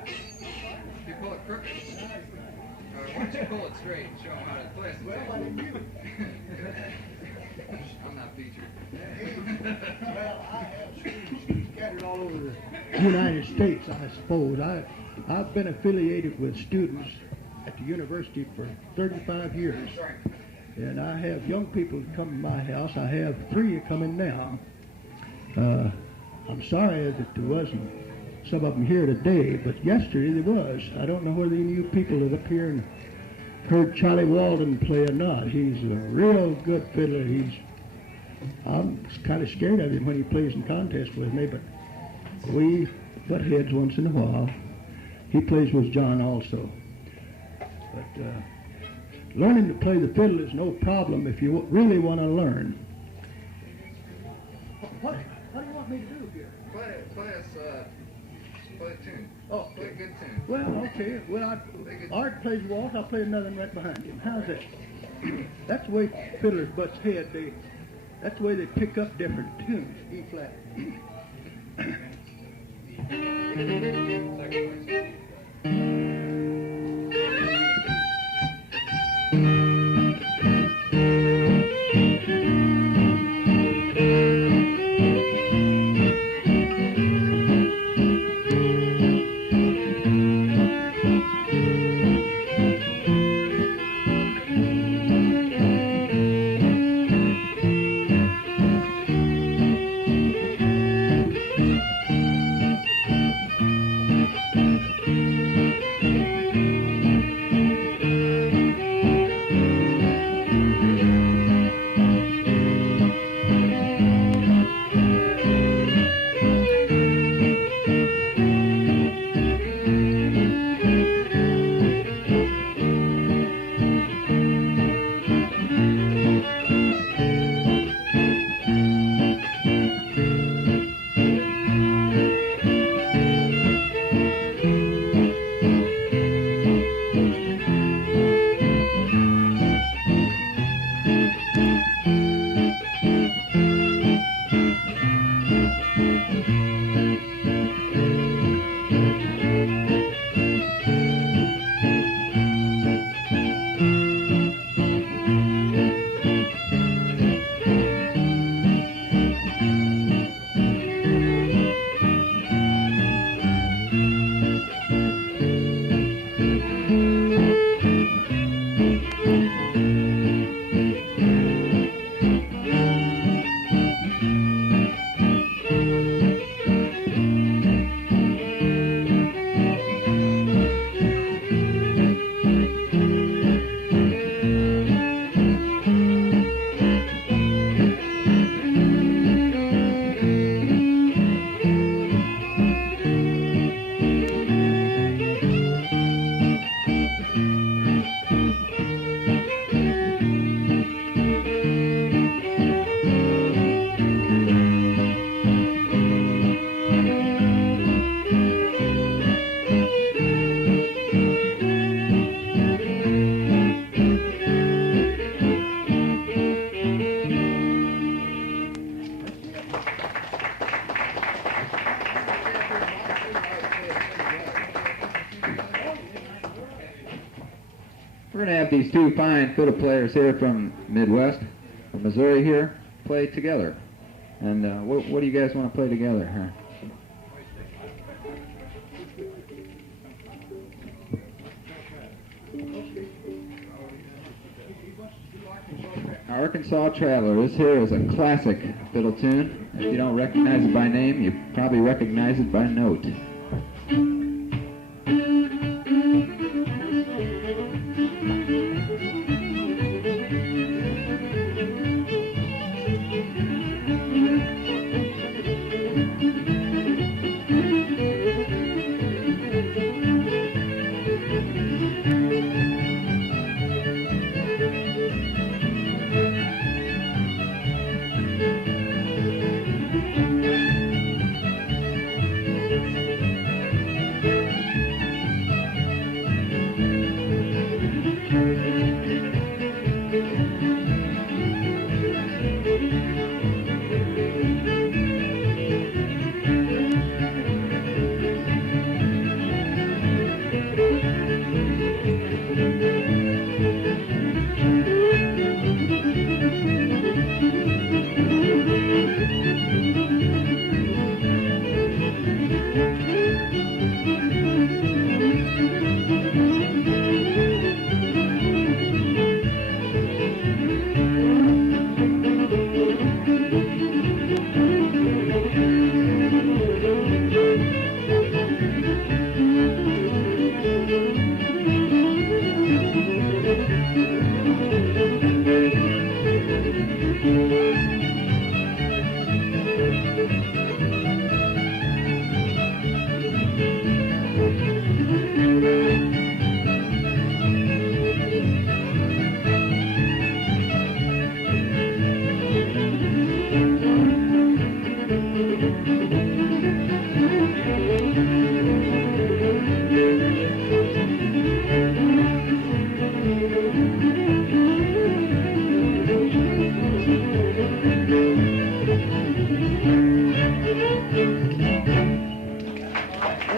if you pull it crooked, why don't you pull it straight and show him how to play? I'm not featured. Well, I have students scattered all over the United States, I suppose. I've been affiliated with students at the university for 35 years. And I have young people that come to my house. I have 3 coming now. I'm sorry that there wasn't some of them here today, but yesterday there was. I don't know whether any of you people that up here and heard Charlie Walden play or not. He's a real good fiddler. I'm kind of scared of him when he plays in contests with me, but we butt heads once in a while. He plays with John also. But learning to play the fiddle is no problem if you really want to learn. What do you want me to do here? Play a tune. Oh, Play a good tune. well, okay. Well, Art plays waltz. I'll play another one right behind him. How's that? That's the way fiddlers butts head. That's the way they pick up different tunes. E flat. We're going to have these two fine fiddle players here from Midwest, from Missouri here, play together. And what do you guys want to play together here? Arkansas Traveler. This here is a classic fiddle tune. If you don't recognize it by name, you probably recognize it by note.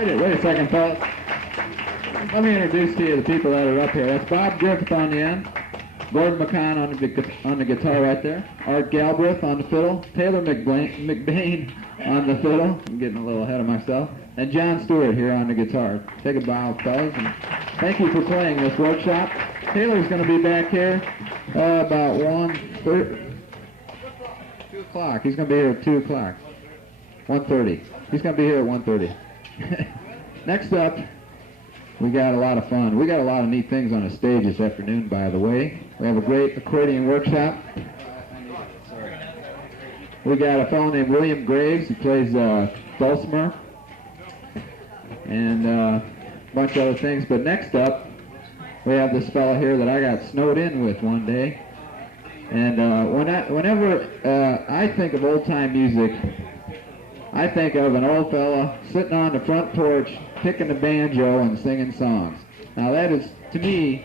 Wait a second, fellas. Let me introduce to you the people that are up here. That's Bob Griffith on the end, Gordon McCann on the guitar right there, Art Galbraith on the fiddle, Taylor McBain on the fiddle. I'm getting a little ahead of myself. And John Stewart here on the guitar. Take a bow, fellas, and thank you for playing this workshop. Taylor's going to be back here about 2 o'clock. He's going to be here at 2 o'clock. 1:30. He's going to be here at 1:30. Next up, we got a lot of fun. We got a lot of neat things on the stage this afternoon, by the way. We have a great accordion workshop. We got a fellow named William Graves who plays dulcimer and a bunch of other things. But next up, we have this fellow here that I got snowed in with one day. And whenever I think of old-time music, I think of an old fella sitting on the front porch, picking the banjo and singing songs. Now that is, to me,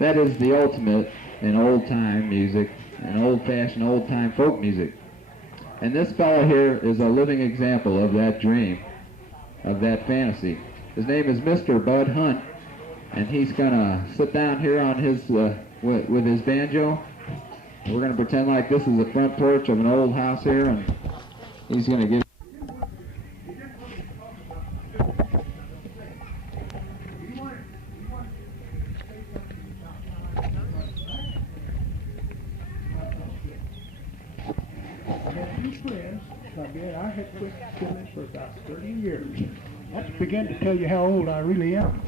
that is the ultimate in old-time music, and old-fashioned, old-time folk music. And this fellow here is a living example of that dream, of that fantasy. His name is Mr. Bud Hunt, and he's gonna sit down here on his with his banjo. We're gonna pretend like this is the front porch of an old house here, and he's gonna give. I had quit fiddling for about 30 years. That's beginning to tell you how old I really am.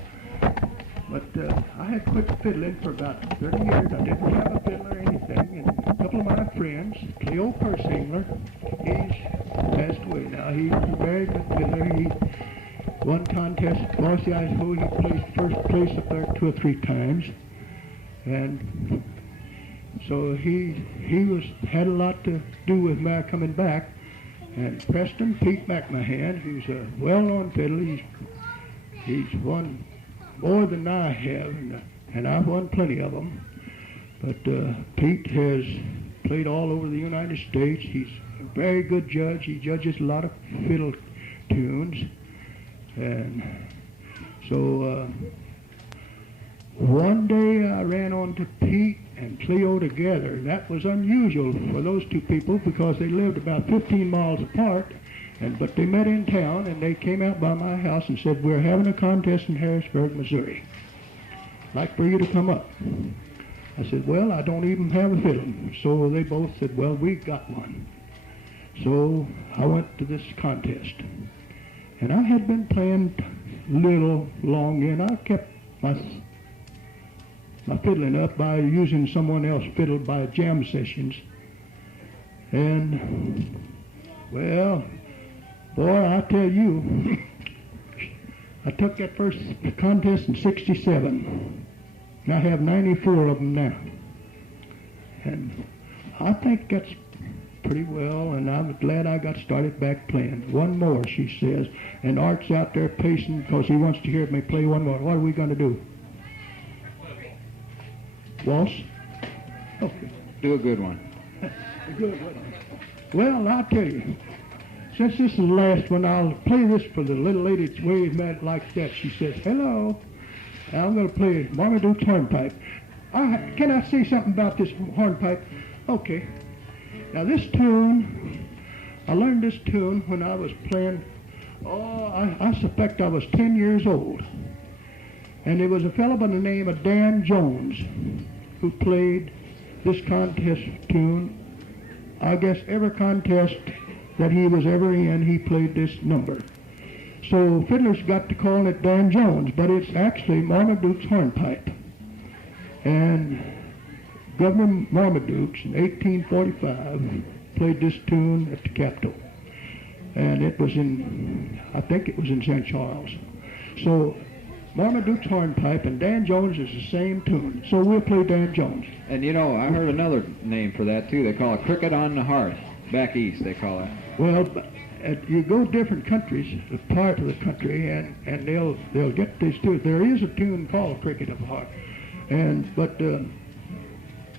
But I had quit fiddling for about 30 years. I didn't have a fiddle or anything. And a couple of my friends, Cleo Persingler, he's passed away now. He's a very good fiddler. He won contests at Boise, Idaho. He placed first place up there 2 or 3 times. And so he had a lot to do with my coming back. And Preston Pete McMahon, who's a well-known fiddler, he's won more than I have, and I've won plenty of them. But Pete has played all over the United States. He's a very good judge. He judges a lot of fiddle tunes. And so One day I ran onto Pete and Cleo together. That was unusual for those two people because they lived about 15 miles apart. But they met in town, and they came out by my house and said, we're having a contest in Harrisburg, Missouri. I'd like for you to come up. I said, well, I don't even have a fiddle. So they both said, well, we've got one. So I went to this contest. And I had been playing little long, and I kept my fiddling up by using someone else's fiddle by jam sessions. And, well, boy, I tell you, I took that first contest in '67, and I have 94 of them now. And I think that's pretty well, and I'm glad I got started back playing. One more, she says, and Art's out there pacing because he wants to hear me play one more. What are we going to do? Waltz? Okay. Do a good one. A good one. Well, I'll tell you, since this is the last one, I'll play this for the little lady that's waving at it like that. She says, hello. And I'm going to play Marmaduke's hornpipe. Can I say something about this hornpipe? Okay. Now this tune, I learned this tune when I was playing, I suspect I was 10 years old. And there was a fellow by the name of Dan Jones who played this contest tune. I guess every contest that he was ever in, he played this number. So fiddlers got to calling it Dan Jones, but it's actually Marmaduke's hornpipe. And Governor Marmaduke in 1845 played this tune at the Capitol. And it was I think it was in St. Charles. So Marmaduke's hornpipe and Dan Jones is the same tune. So we'll play Dan Jones. And you know, I heard another name for that too. They call it cricket on the hearth. Back east, they call it. Well, you go different countries, a part of the country, and they'll get these tunes. There is a tune called Cricket of the Heart, but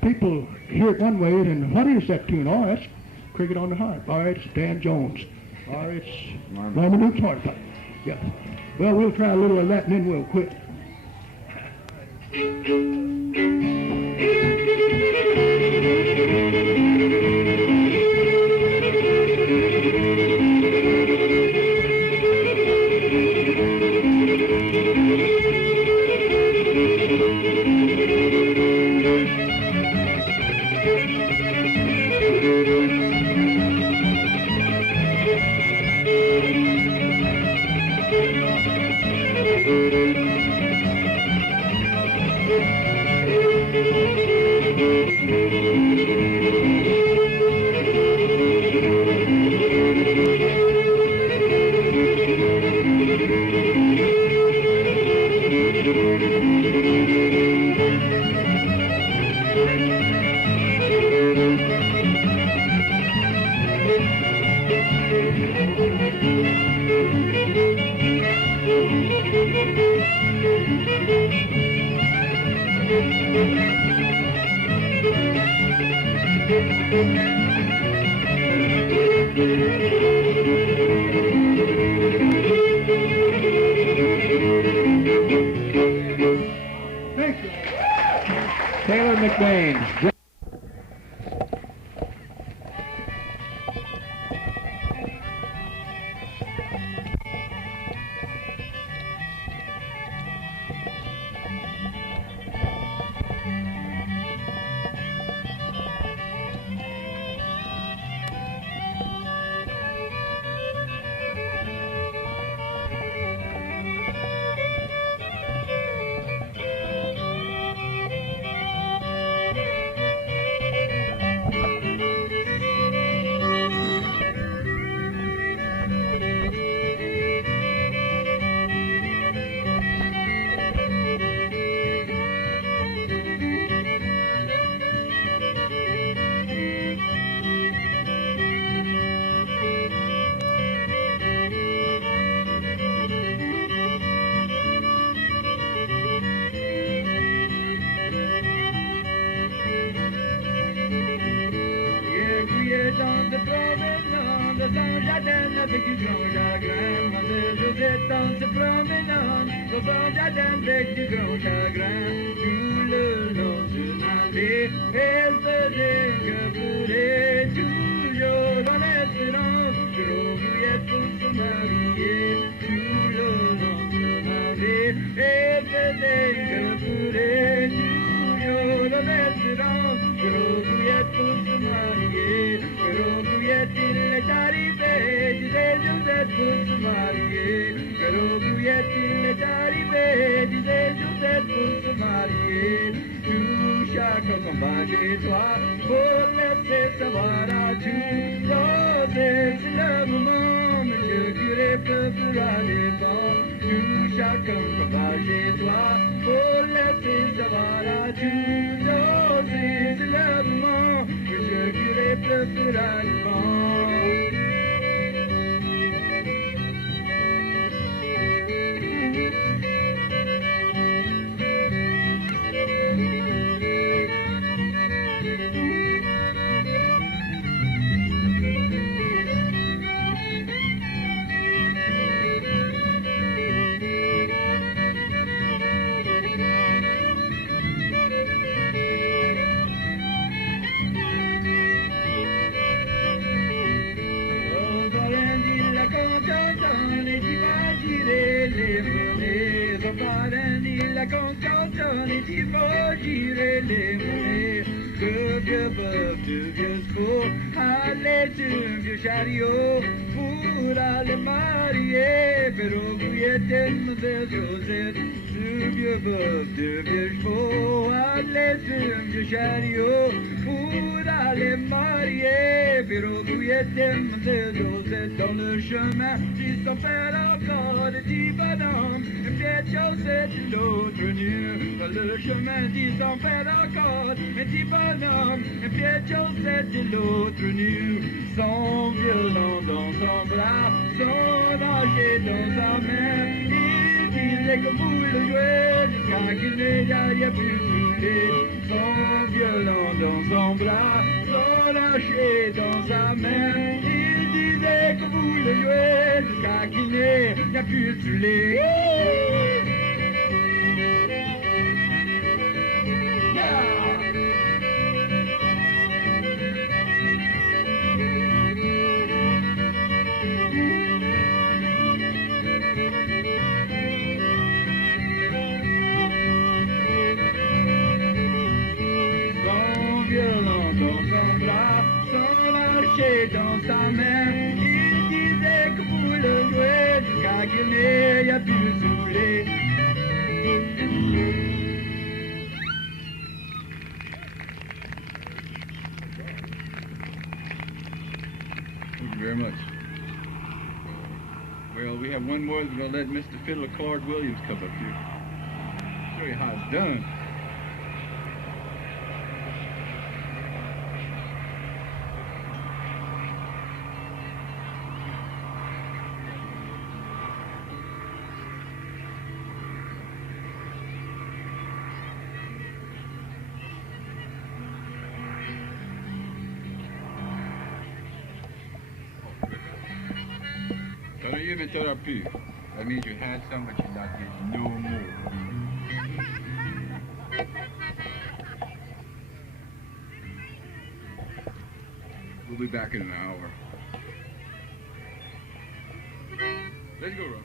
people hear it one way, and what is that tune? Oh, that's Cricket on the Heart. All right, it's Dan Jones. All right, it's Marmaduke's hornpipe. Yeah. Well, we'll try a little of that, and then we'll quit. McCann. Dans ce promenade, dame avec du grand chagrin, tout le long de ma vie, elle faisait que pleurer, toujours dans l'espérance, gros bouillette pour se marier, tout le long de ma vie, elle faisait que pleurer, toujours dans l'espérance, gros bouillette pour se marier, gros bouillette il est arrivé, disait Joseph pour se marier, gros bouillette il est arrivé, disait Joseph pour se marier, tout chacun son va chez toi, pour laisser savoir à tout, c'est le moment, monsieur curé pleura les vents, tout chacun son va chez toi, pour laisser savoir à tout, c'est le moment, monsieur curé pleura les vents. La contention et il faut girer les monnaies, que vieux bœuf, de vieux sport, allez sur un vieux chariot pour aller marier, pero bouillette et mademoiselle Josette, ce vieux bœuf, de vieux chevaux, allez sur un vieux chariot pour aller marier, pero bouillette et mademoiselle Josette, dans le chemin, ils sont fait encore des petits bonhommes, une petite chaussette de l'autre nu, dans le chemin, ils sont fait encore des petits bonhommes, une petite chaussette de l'autre nu, son violon dans son bras, son âgé dans sa main, il disait que vous le jouez, jusqu'à qu'il n'y a plus saoulé, son violon dans son bras, son âgé dans sa main, il disait que vous le jouez, jusqu'à qu'il n'y a plus saoulé. Dans sa main, il disait que vous le jouez jusqu'à qu'il n'y a plus soufflé. Thank you very much. Well, we have one more. We're going to let Mr. Fiddle Claude Williams come up here. Show you how it's done. You've been told up here. That means you had some, but you're not getting no more. We'll be back in an hour. Let's go, Rob.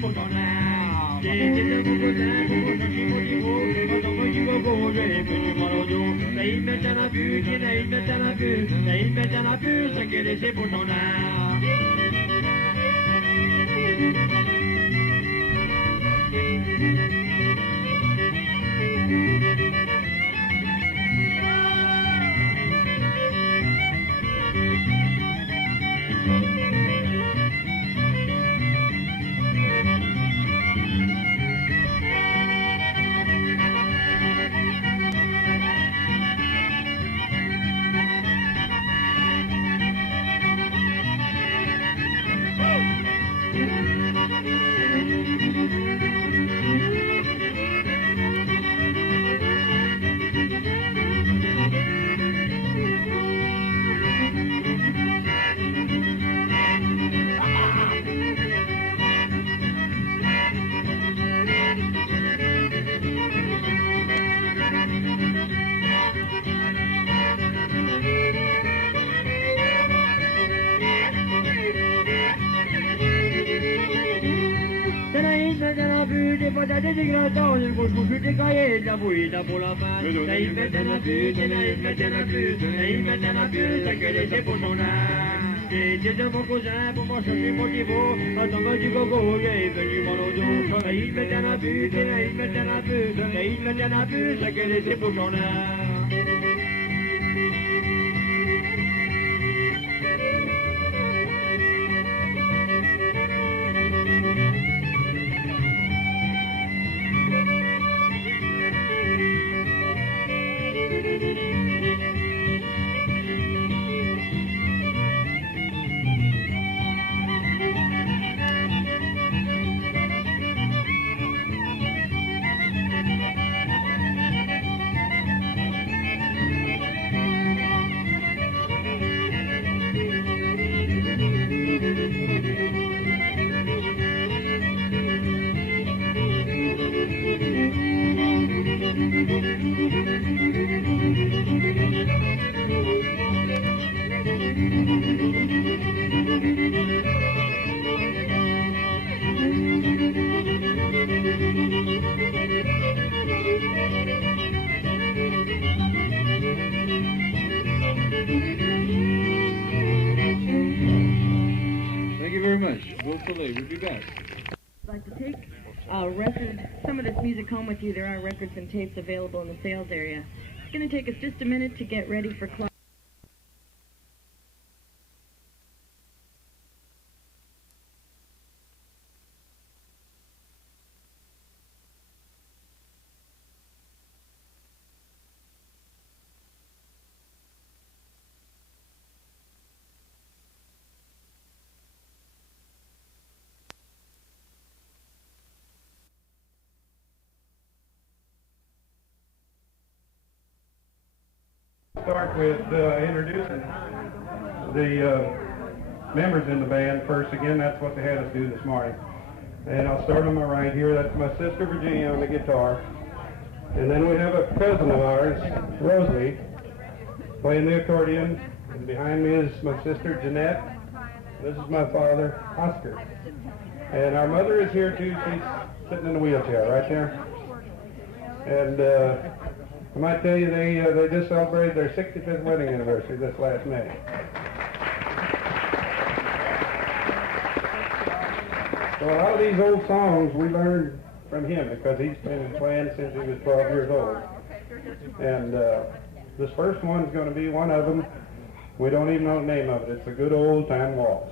Pour ton âme. C'était mon cousin, pour moi ça c'est mon niveau. Attends, du gogo, il est venu mon auto. Il mettait un but, il mettait un but, il mettait un but, ça qu'elle était pour son art. Rosalee, we'll be back. I'd like to take a record, some of this music home with you. There are records and tapes available in the sales area. It's going to take us just a minute to get ready for class. Start with introducing the members in the band first. Again, that's what they had us do this morning. And I'll start on my right here. That's my sister Virginia on the guitar. And then we have a cousin of ours, Rosalee, playing the accordion. And behind me is my sister Janette. This is my father, Oscar. And our mother is here too. She's sitting in a wheelchair right there. And I might tell you they just celebrated their 65th wedding anniversary this last May. So a lot of these old songs we learned from him because he's been playing since he was 12 years old. And this first one's going to be one of them. We don't even know the name of it. It's a good old time waltz.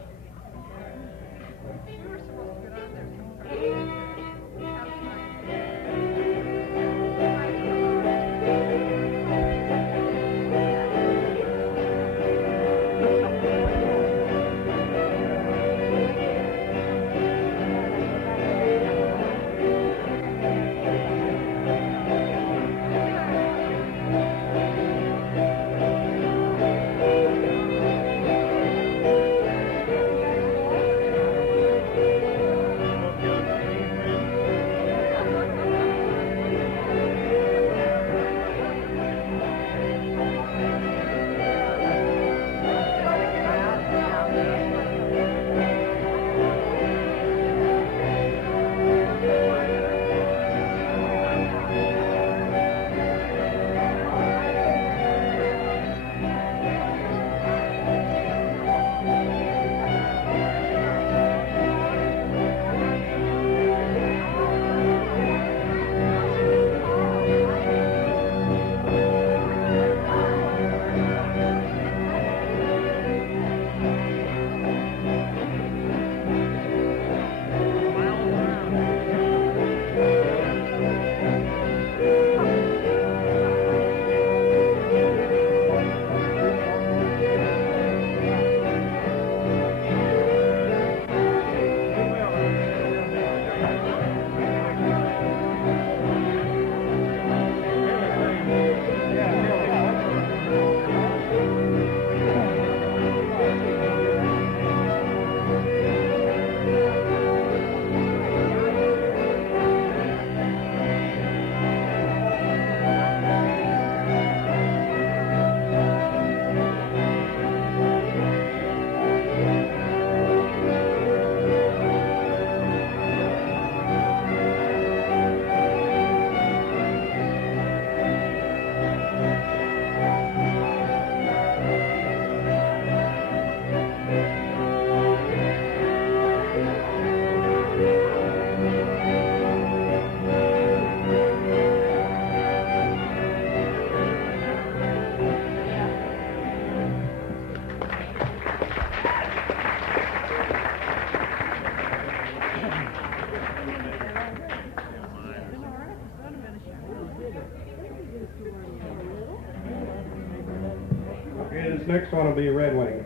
next one will be a Redwing.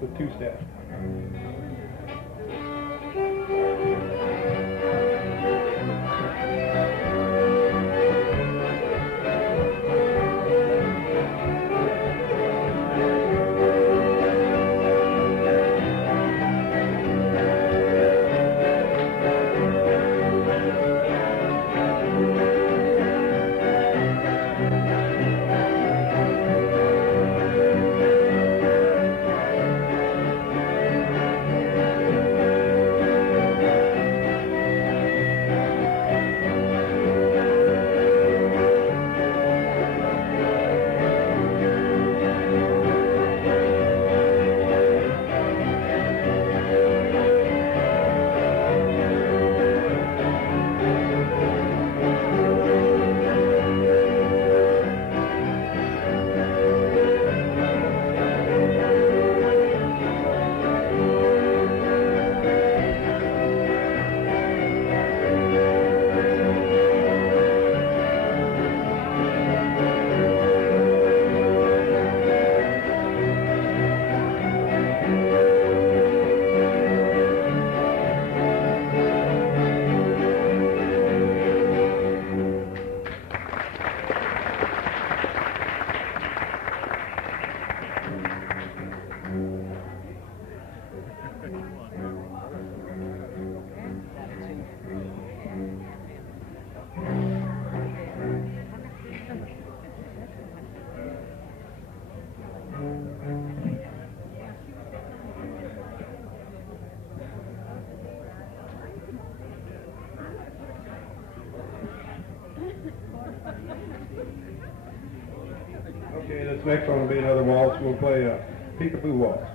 It's a two-step. Okay, this next one will be another waltz. We'll play a peekaboo waltz.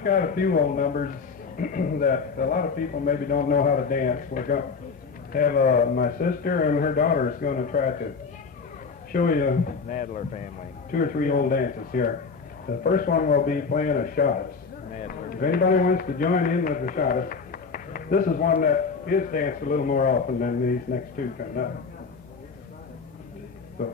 we've got a few old numbers that a lot of people maybe don't know how to dance. We're going to have my sister and her daughter is going to try to show you Nadler family. 2 or 3 old dances here. The first one will be playing a shottis. Nadler. If anybody wants to join in with the shottis, this is one that is danced a little more often than these next 2 coming up. So.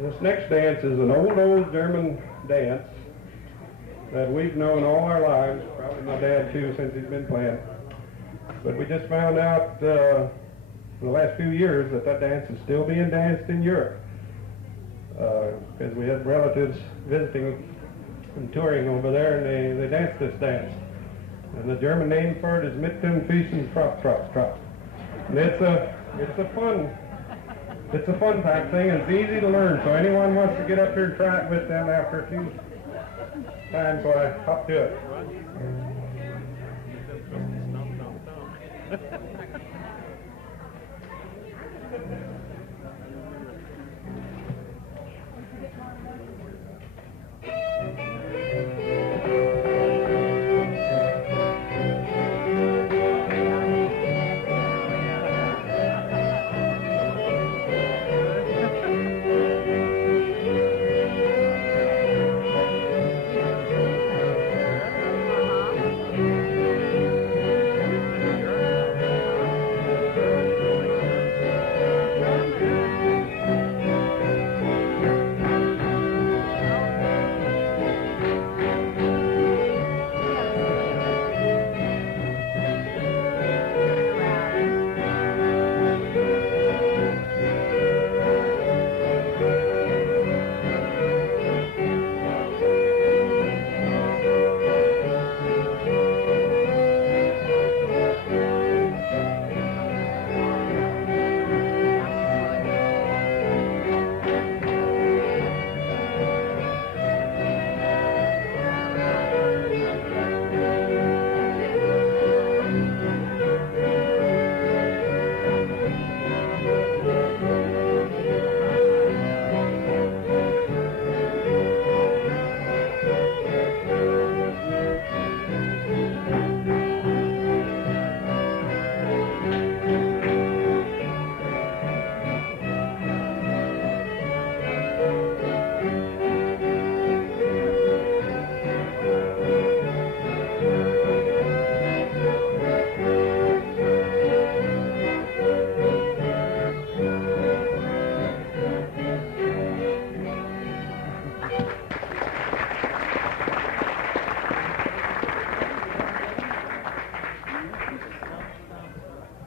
This next dance is an old German dance that we've known all our lives, probably my dad too, since he's been playing. But we just found out in the last few years that dance is still being danced in Europe. Because we had relatives visiting and touring over there, and they dance this dance. And the German name for it is Mitten, Fessen, Trott, Trott, Trott. And it's a fun type thing, and it's easy to learn. So anyone wants to get up here and try it with them after a few times, so I hop to it.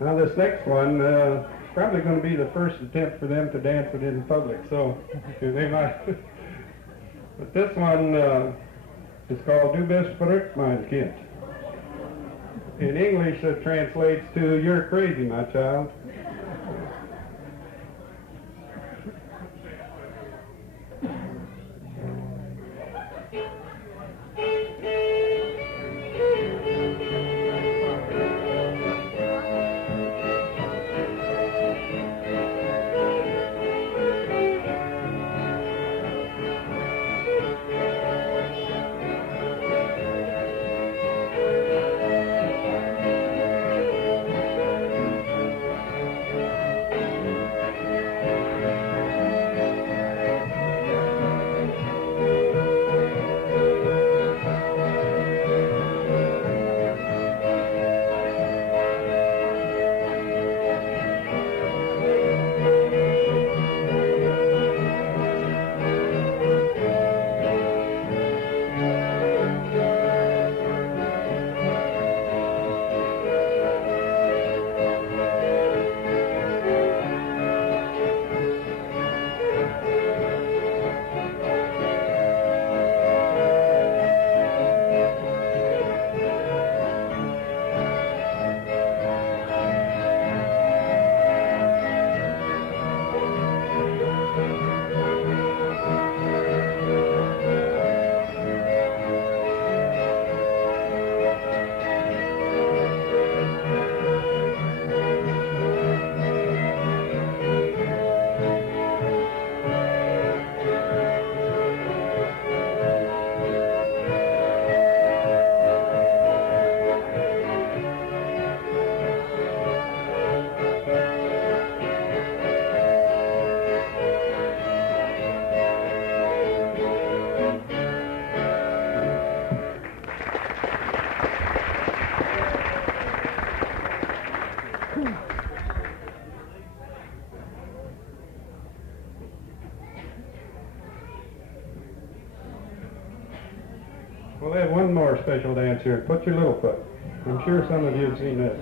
Now this next one, probably going to be the first attempt for them to dance it in public, so they might. But this one is called Du bist verruckt, mein Kind. In English, it translates to "You're crazy, my child." We'll have one more special dance here. Put your little foot. I'm sure some of you have seen this.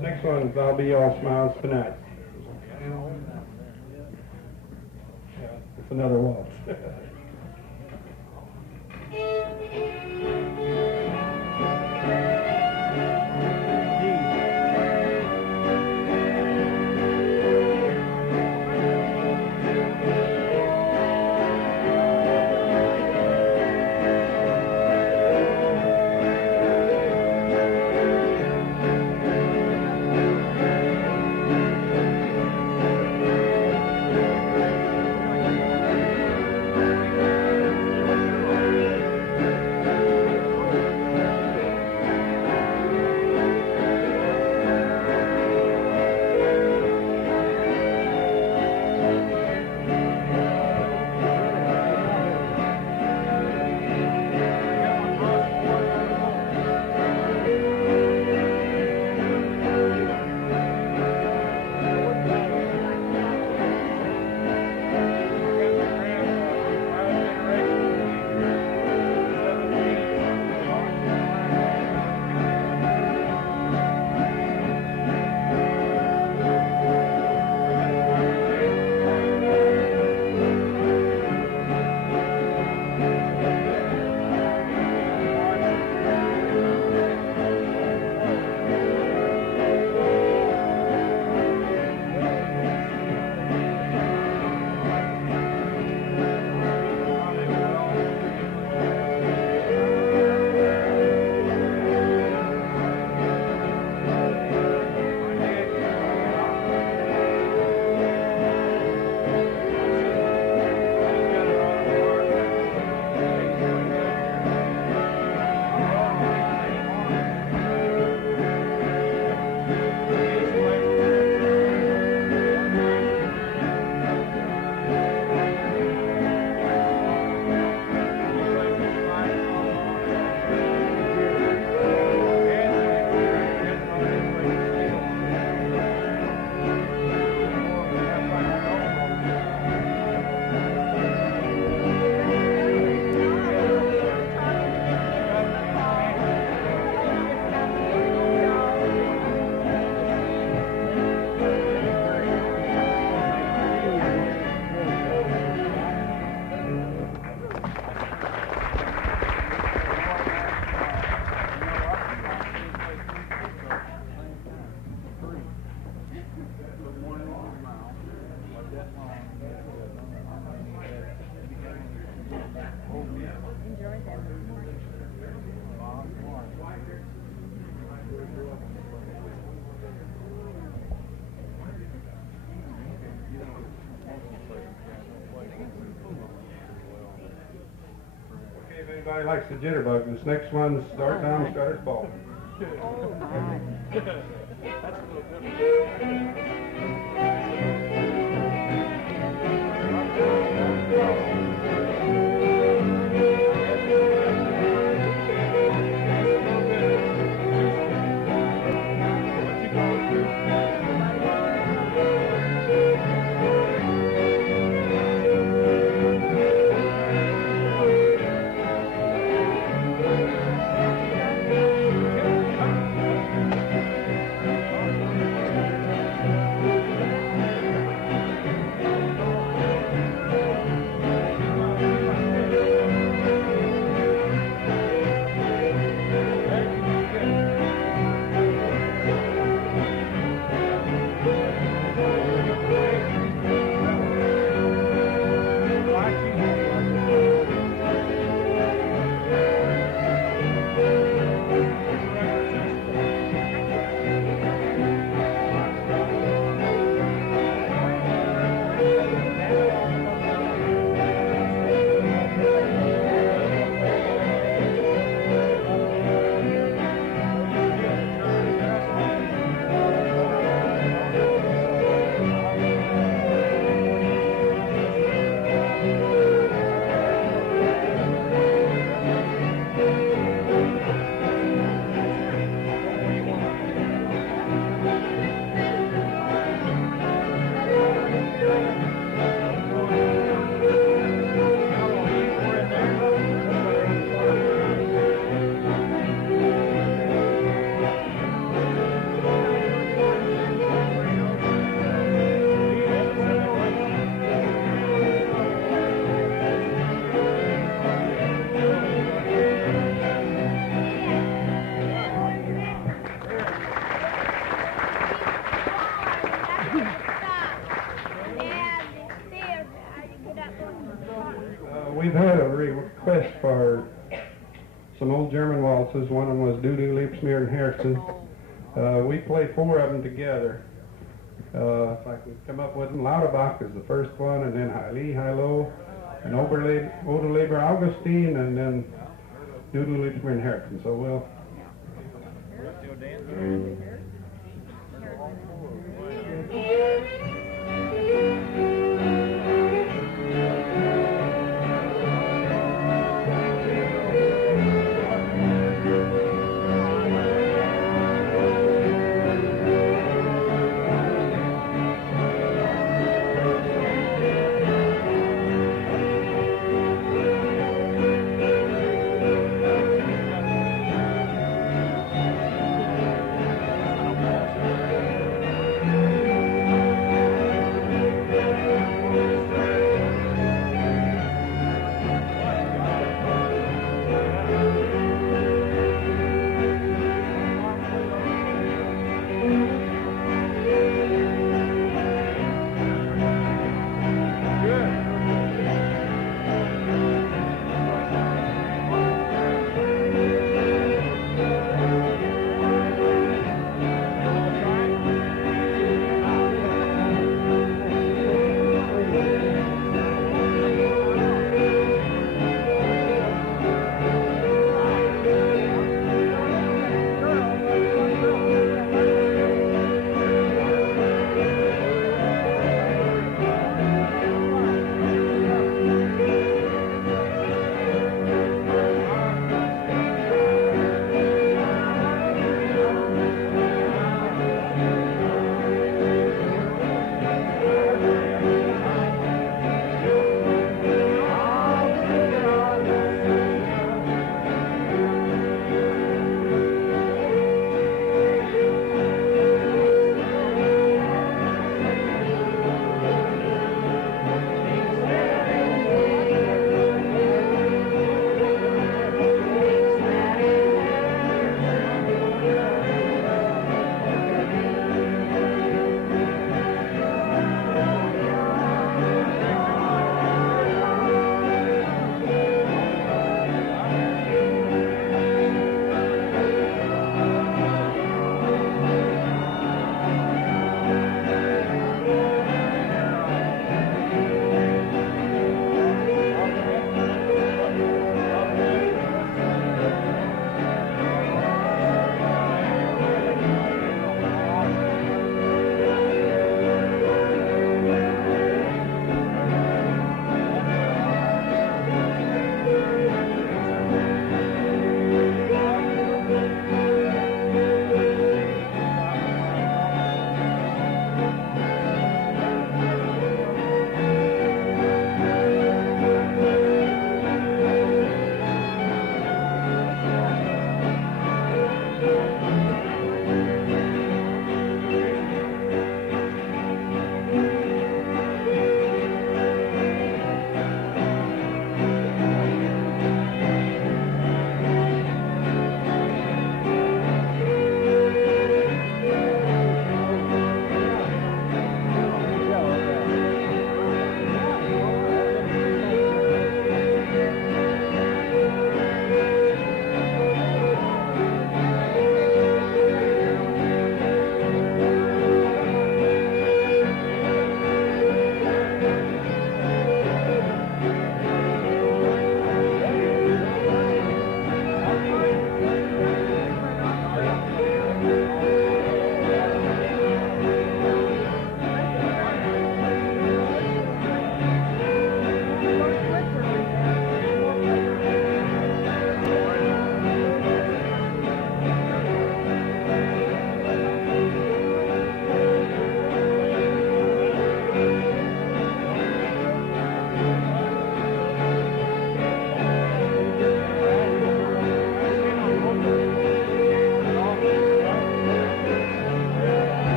Next one's I'll Be All Smiles Tonight. Yeah, it's another waltz. Anybody likes the jitterbug? This next one's Start Down Strutter's Ball. We've had a request for some old German waltzes. One of them was Doo-Doo, Liebesmeer, and Heirsein. We played 4 of them together. If I can come up with them, Leidervach is the first one, and then Hile Hilo, and Oder, Augustine, and then Doo-Doo, Liebesmeer, and Heirsein. So we'll Still dancing?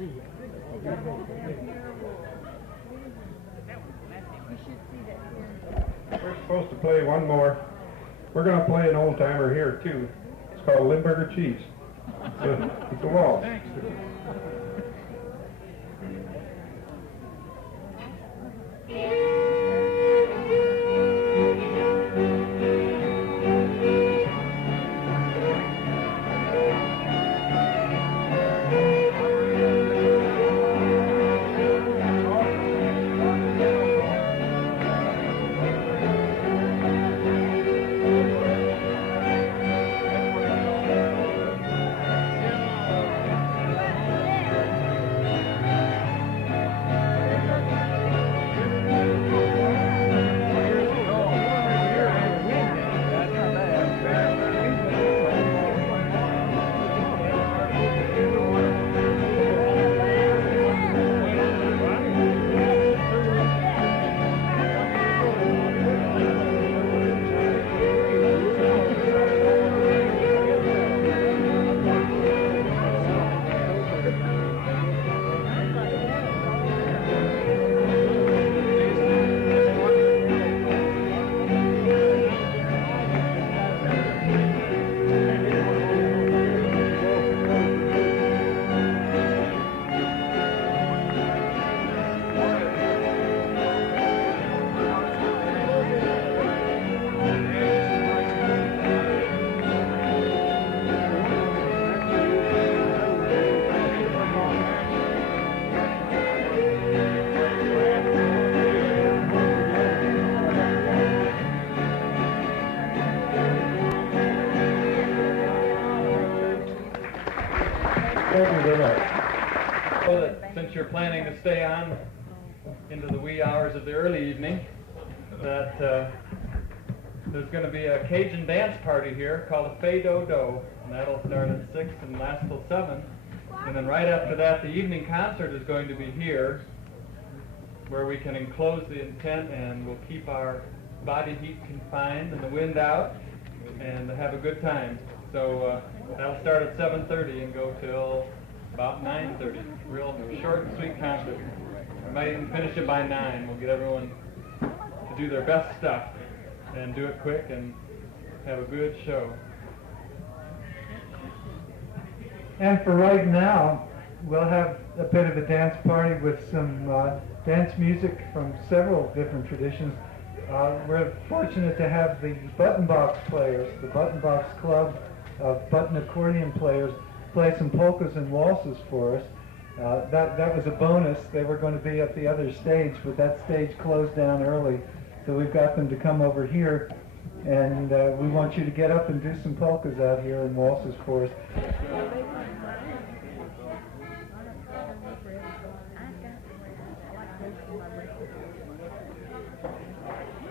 We're supposed to play one more. We're going to play an old timer here too. It's called Limburger Cheese. It's a waltz. Since you're planning to stay on into the wee hours of the early evening, that there's going to be a Cajun dance party here called a Fay-Do-Do, and that'll start at 6 and last till 7. And then right after that, the evening concert is going to be here, where we can enclose the tent and we'll keep our body heat confined and the wind out and have a good time. So that'll start at 7:30 and go till about 9:30. Real short and sweet concert. We might even finish it by 9. We'll get everyone to do their best stuff and do it quick and have a good show. And for right now, we'll have a bit of a dance party with some dance music from several different traditions. We're fortunate to have the Button Box players, the Button Box Club of button accordion players, play some polkas and waltzes for us. That was a bonus. They were going to be at the other stage, but that stage closed down early. So we've got them to come over here, and we want you to get up and do some polkas out here and waltzes for us.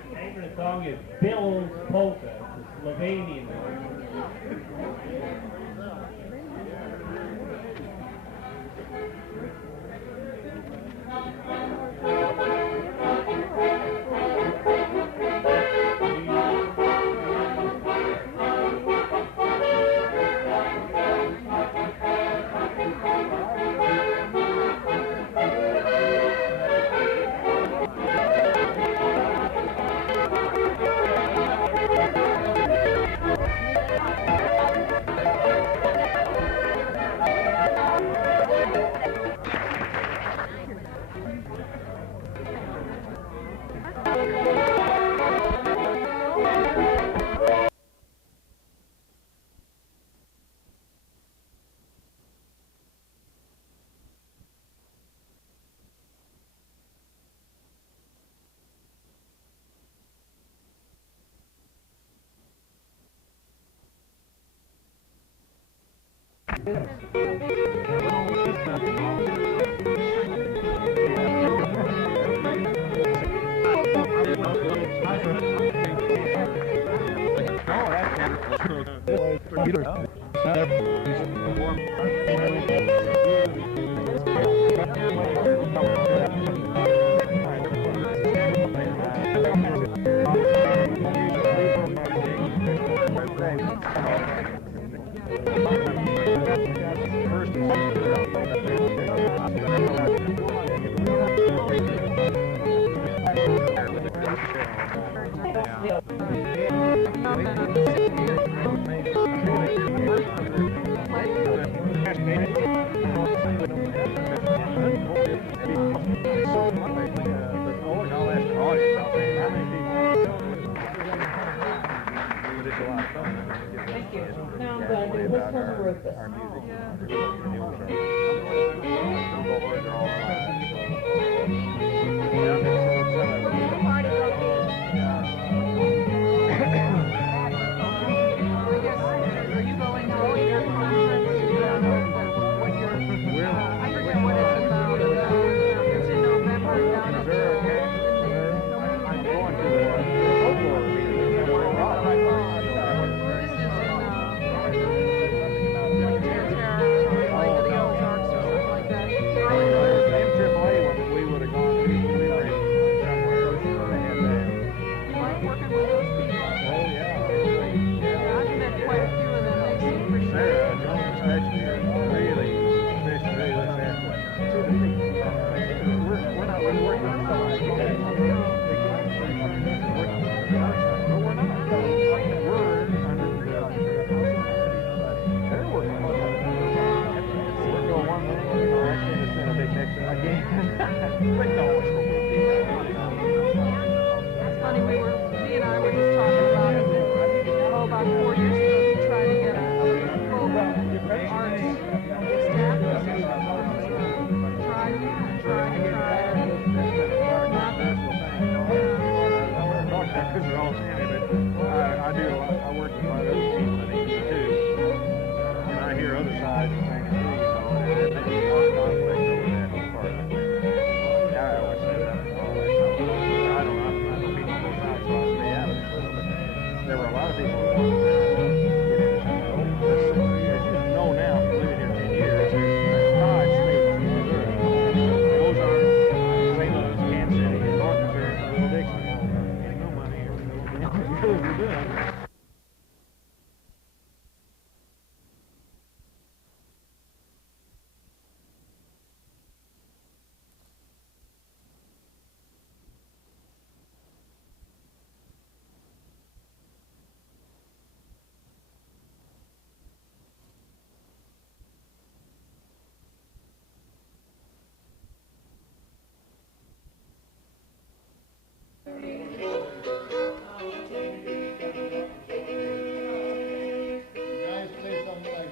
The favorite song is Bill's Polka. It's a Slovenian one.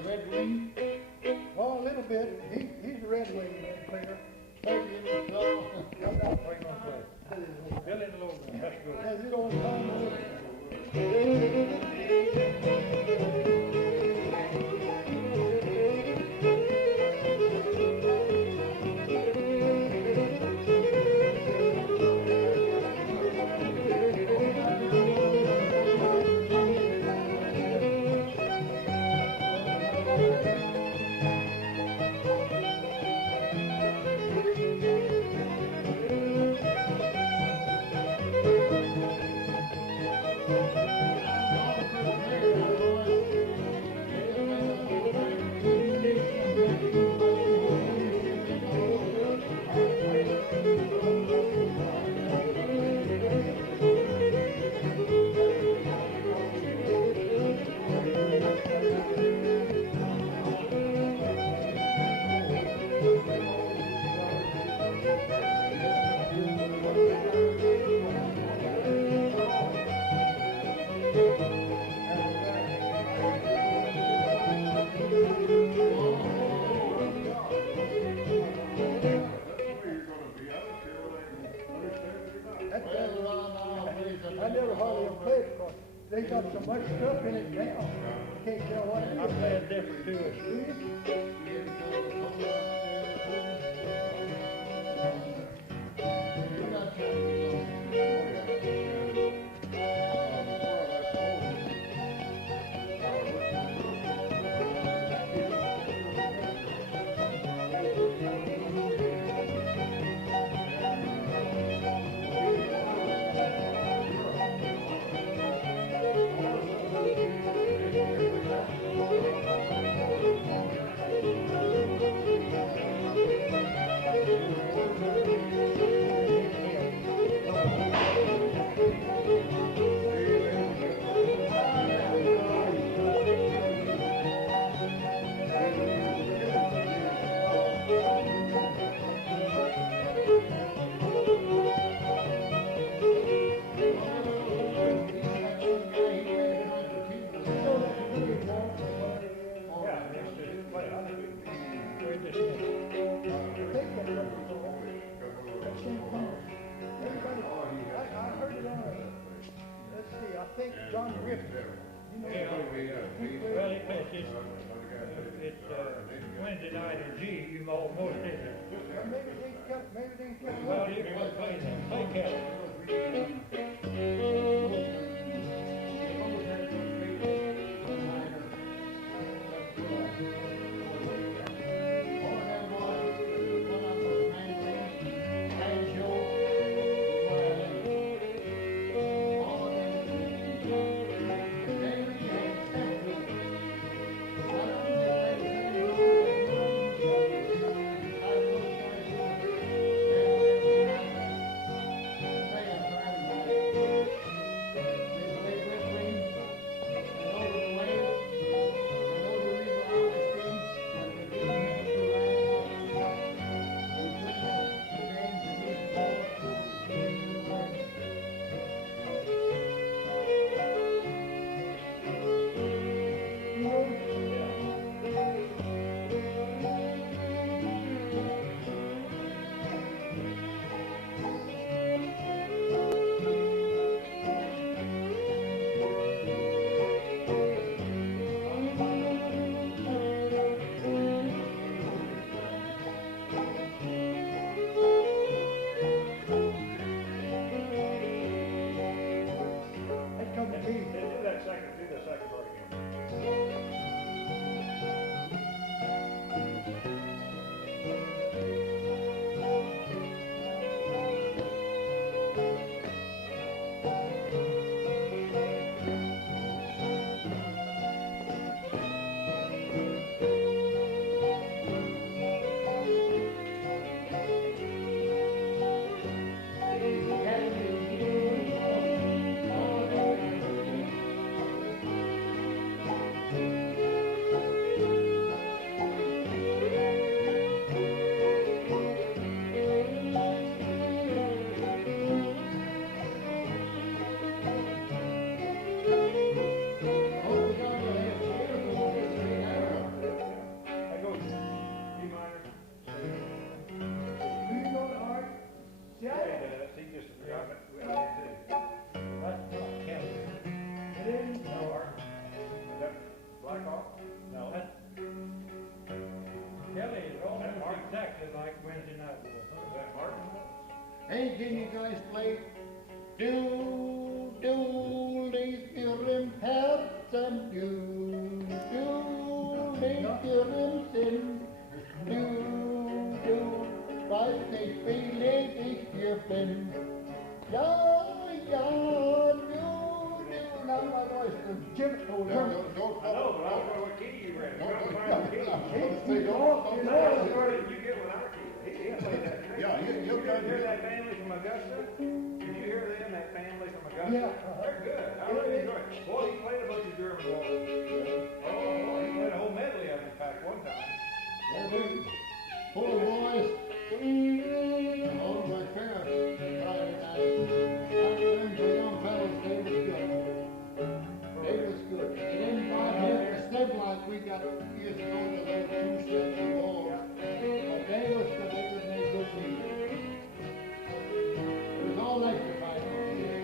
Redwing? Well, a little bit. He's a Redwing player. Played in the club. Come down, play no play. Bill in the low man. That's good. Has it on time? I never hardly ever played it because they got so much stuff in it now. You can't tell what it is. I play it different too. Well, it's Wednesday night in G. You most did it. Well, you can play that. Play Kelly. Hey, can you guys play? Do, do, leave your Heirsein, do, leave your sin, do, right, they feel if you've been, yeah, now my voice is Jim. I know, but I don't know what key you read. You get with our key. He'll play that. Yeah, Did you hear that family from Augusta? Did you hear them, that family from Augusta? Yeah. They're good. I really enjoy it. Boy, he played a bunch of German waltzes. Oh, boy, he played a whole medley of them, in fact, one time. Yeah, dude. Poor boys. Oh, my parents. I learned the young fellows, they was good. They was good. They didn't find it instead like we got years ago to learn two sets of balls. But they was good. They was made good music. It was all electrified over here.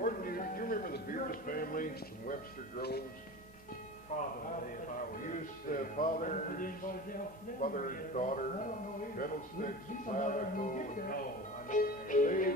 Gordon, do you remember the Beers family from Webster Groves? Probably, if I were Used father, mother, daughter, fiddlesticks, clavicle. They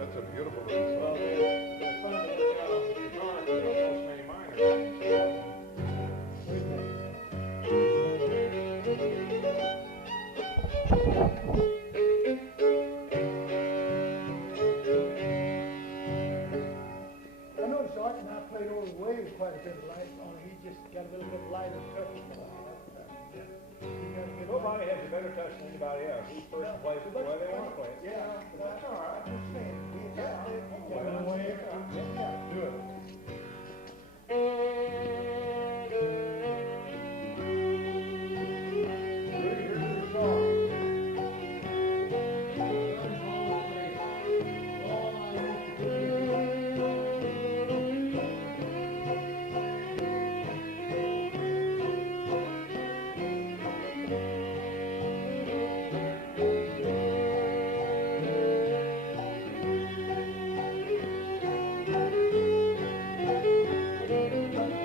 that's a beautiful little song. it's fun to look out on the guitar because there's so many minor. I noticed Art and I played over the way with quite a bit of light on it. He just got a little bit lighter touch. Nobody has a better touch than anybody else. Who first plays it the way they want to play it. Yeah, but that's all right. Just saying. Do it. Thank you.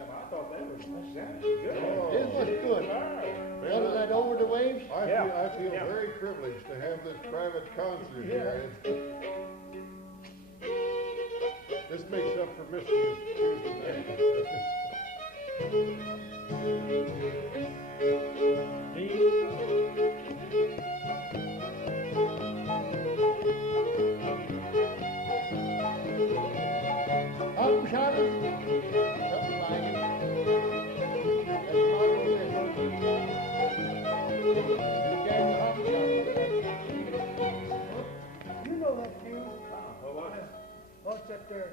I thought that sounded good. This was good. Wasn't that over the waves? I feel very privileged to have this private concert here. This makes up for missing this Tuesday Up, Charlotte. Something like it. That's not what You know that tune? What's that there?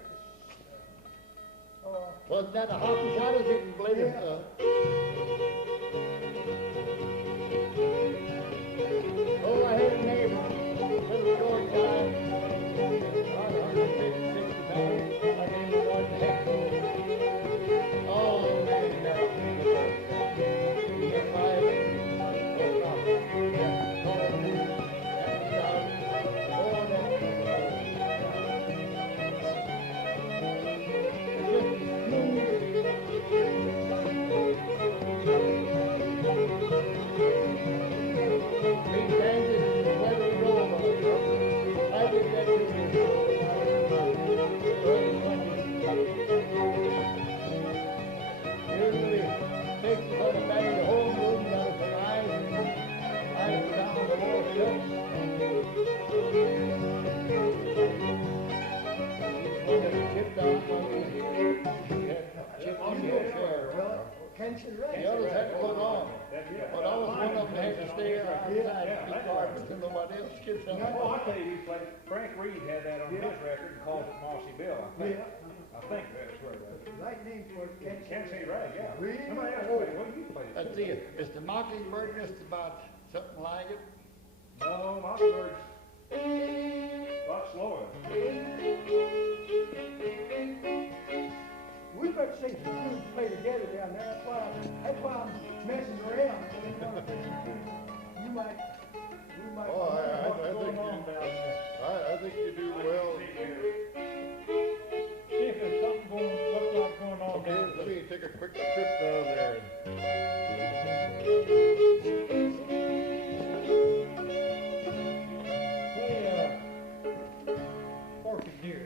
Was that a hop and shadow didn't play this stuff? Oh, I had a neighbor, little George guy. I didn't know what the heck. Oh, man, The others had to put on. But I was one of them that had to stay outside the carpets and nobody else gets on. Well, I'll tell you, like Frank Reed had that on his record and calls it Mossy Bill, I think. I think that's where that is. Right name for it. Can't say right, yeah. Really? Somebody else play. What do you play? Let's see it. It's the Mockingbird, just about something like it. No, Mossingbird's a lot slower. We better see some tunes play together down there. That's why I'm messing around. You might. I think you do well. See if there's something looks like going on Okay, down let me take a quick trip down there. Orchid deer.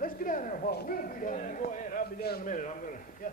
Let's get down there a while. We'll be down there. Go ahead, I'll be down in a minute. I'm gonna. Yeah.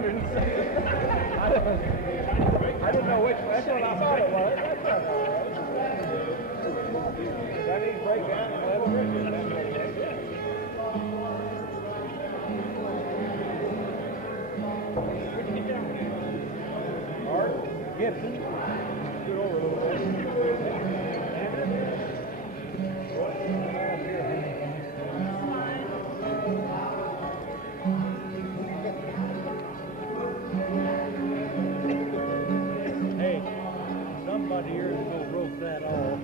106. I didn't know which one. That's what I thought it was. That's not all right. Chinese breakdown and leather records. Where'd you get that one? Art Gibson. Good over a little bit. Hey, somebody years ago broke that off.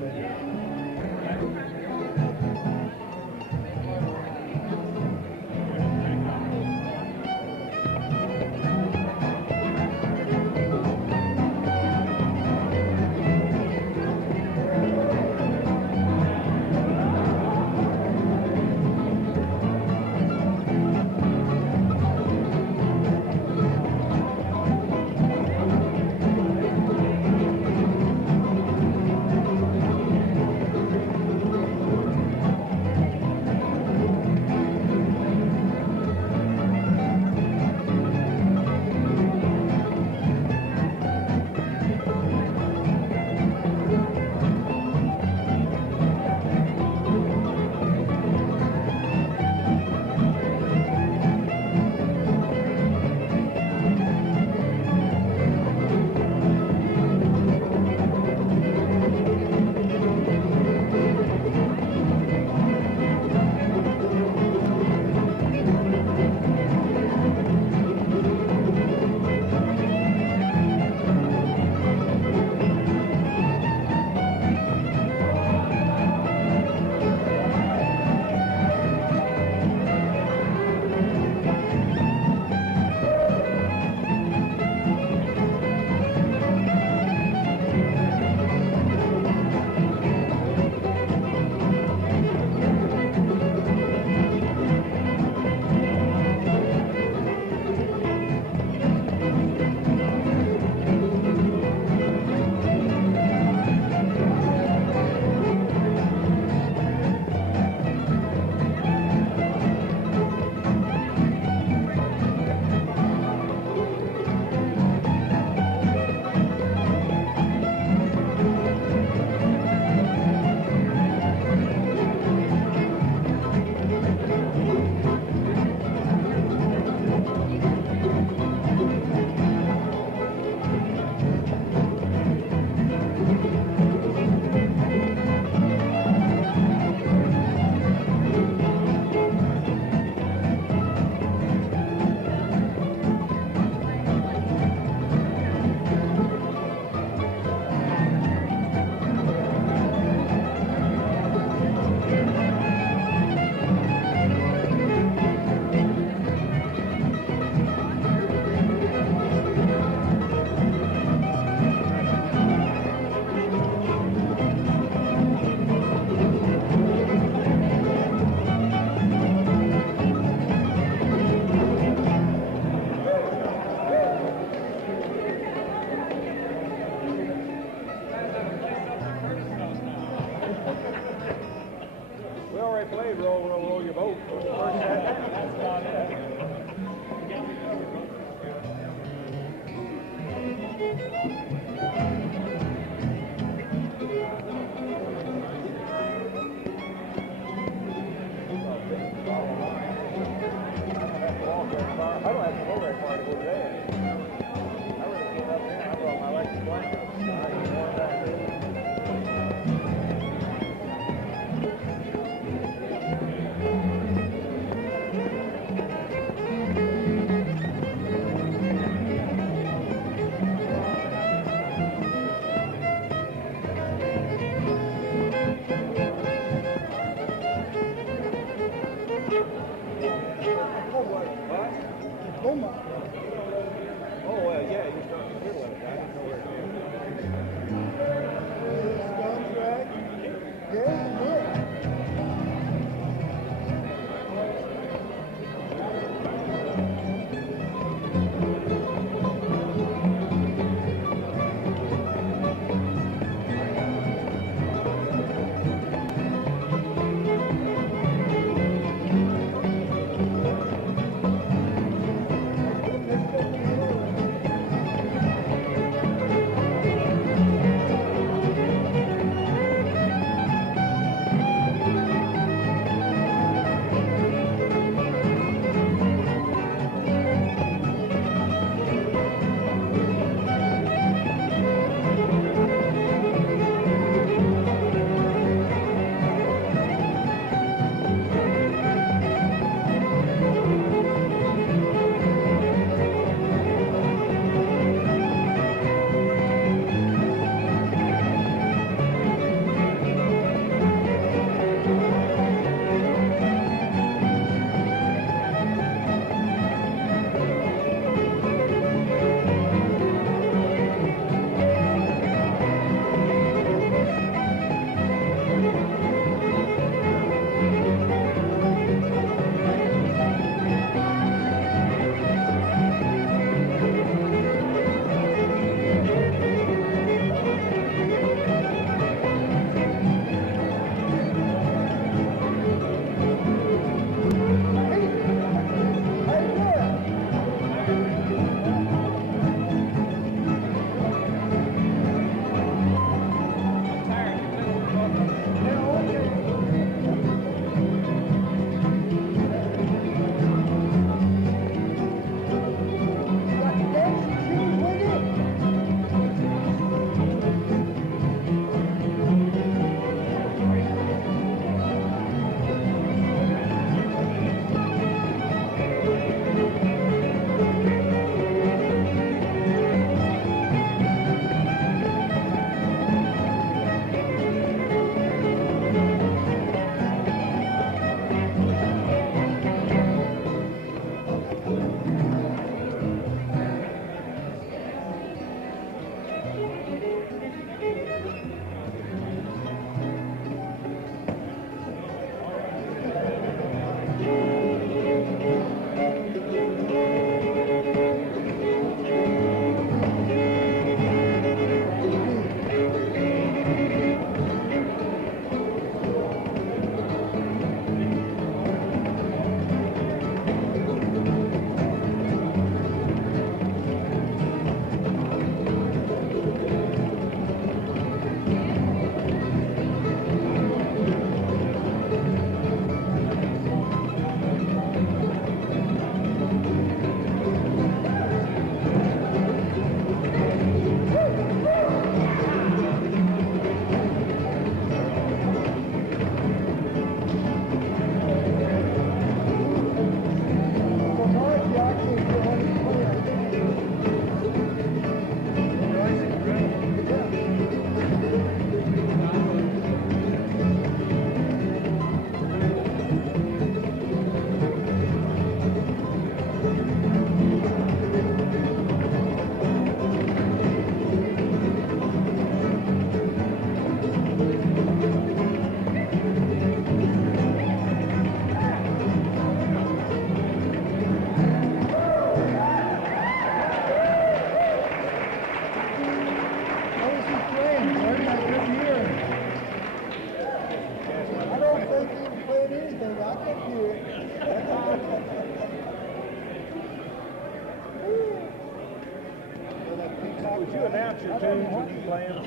would you announce your tunes when you play them?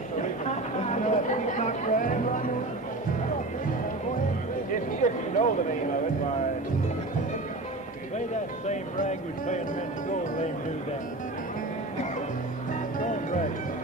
If you know the name of it, why? Play that same rag we played a minute ago, they do that. Same rag.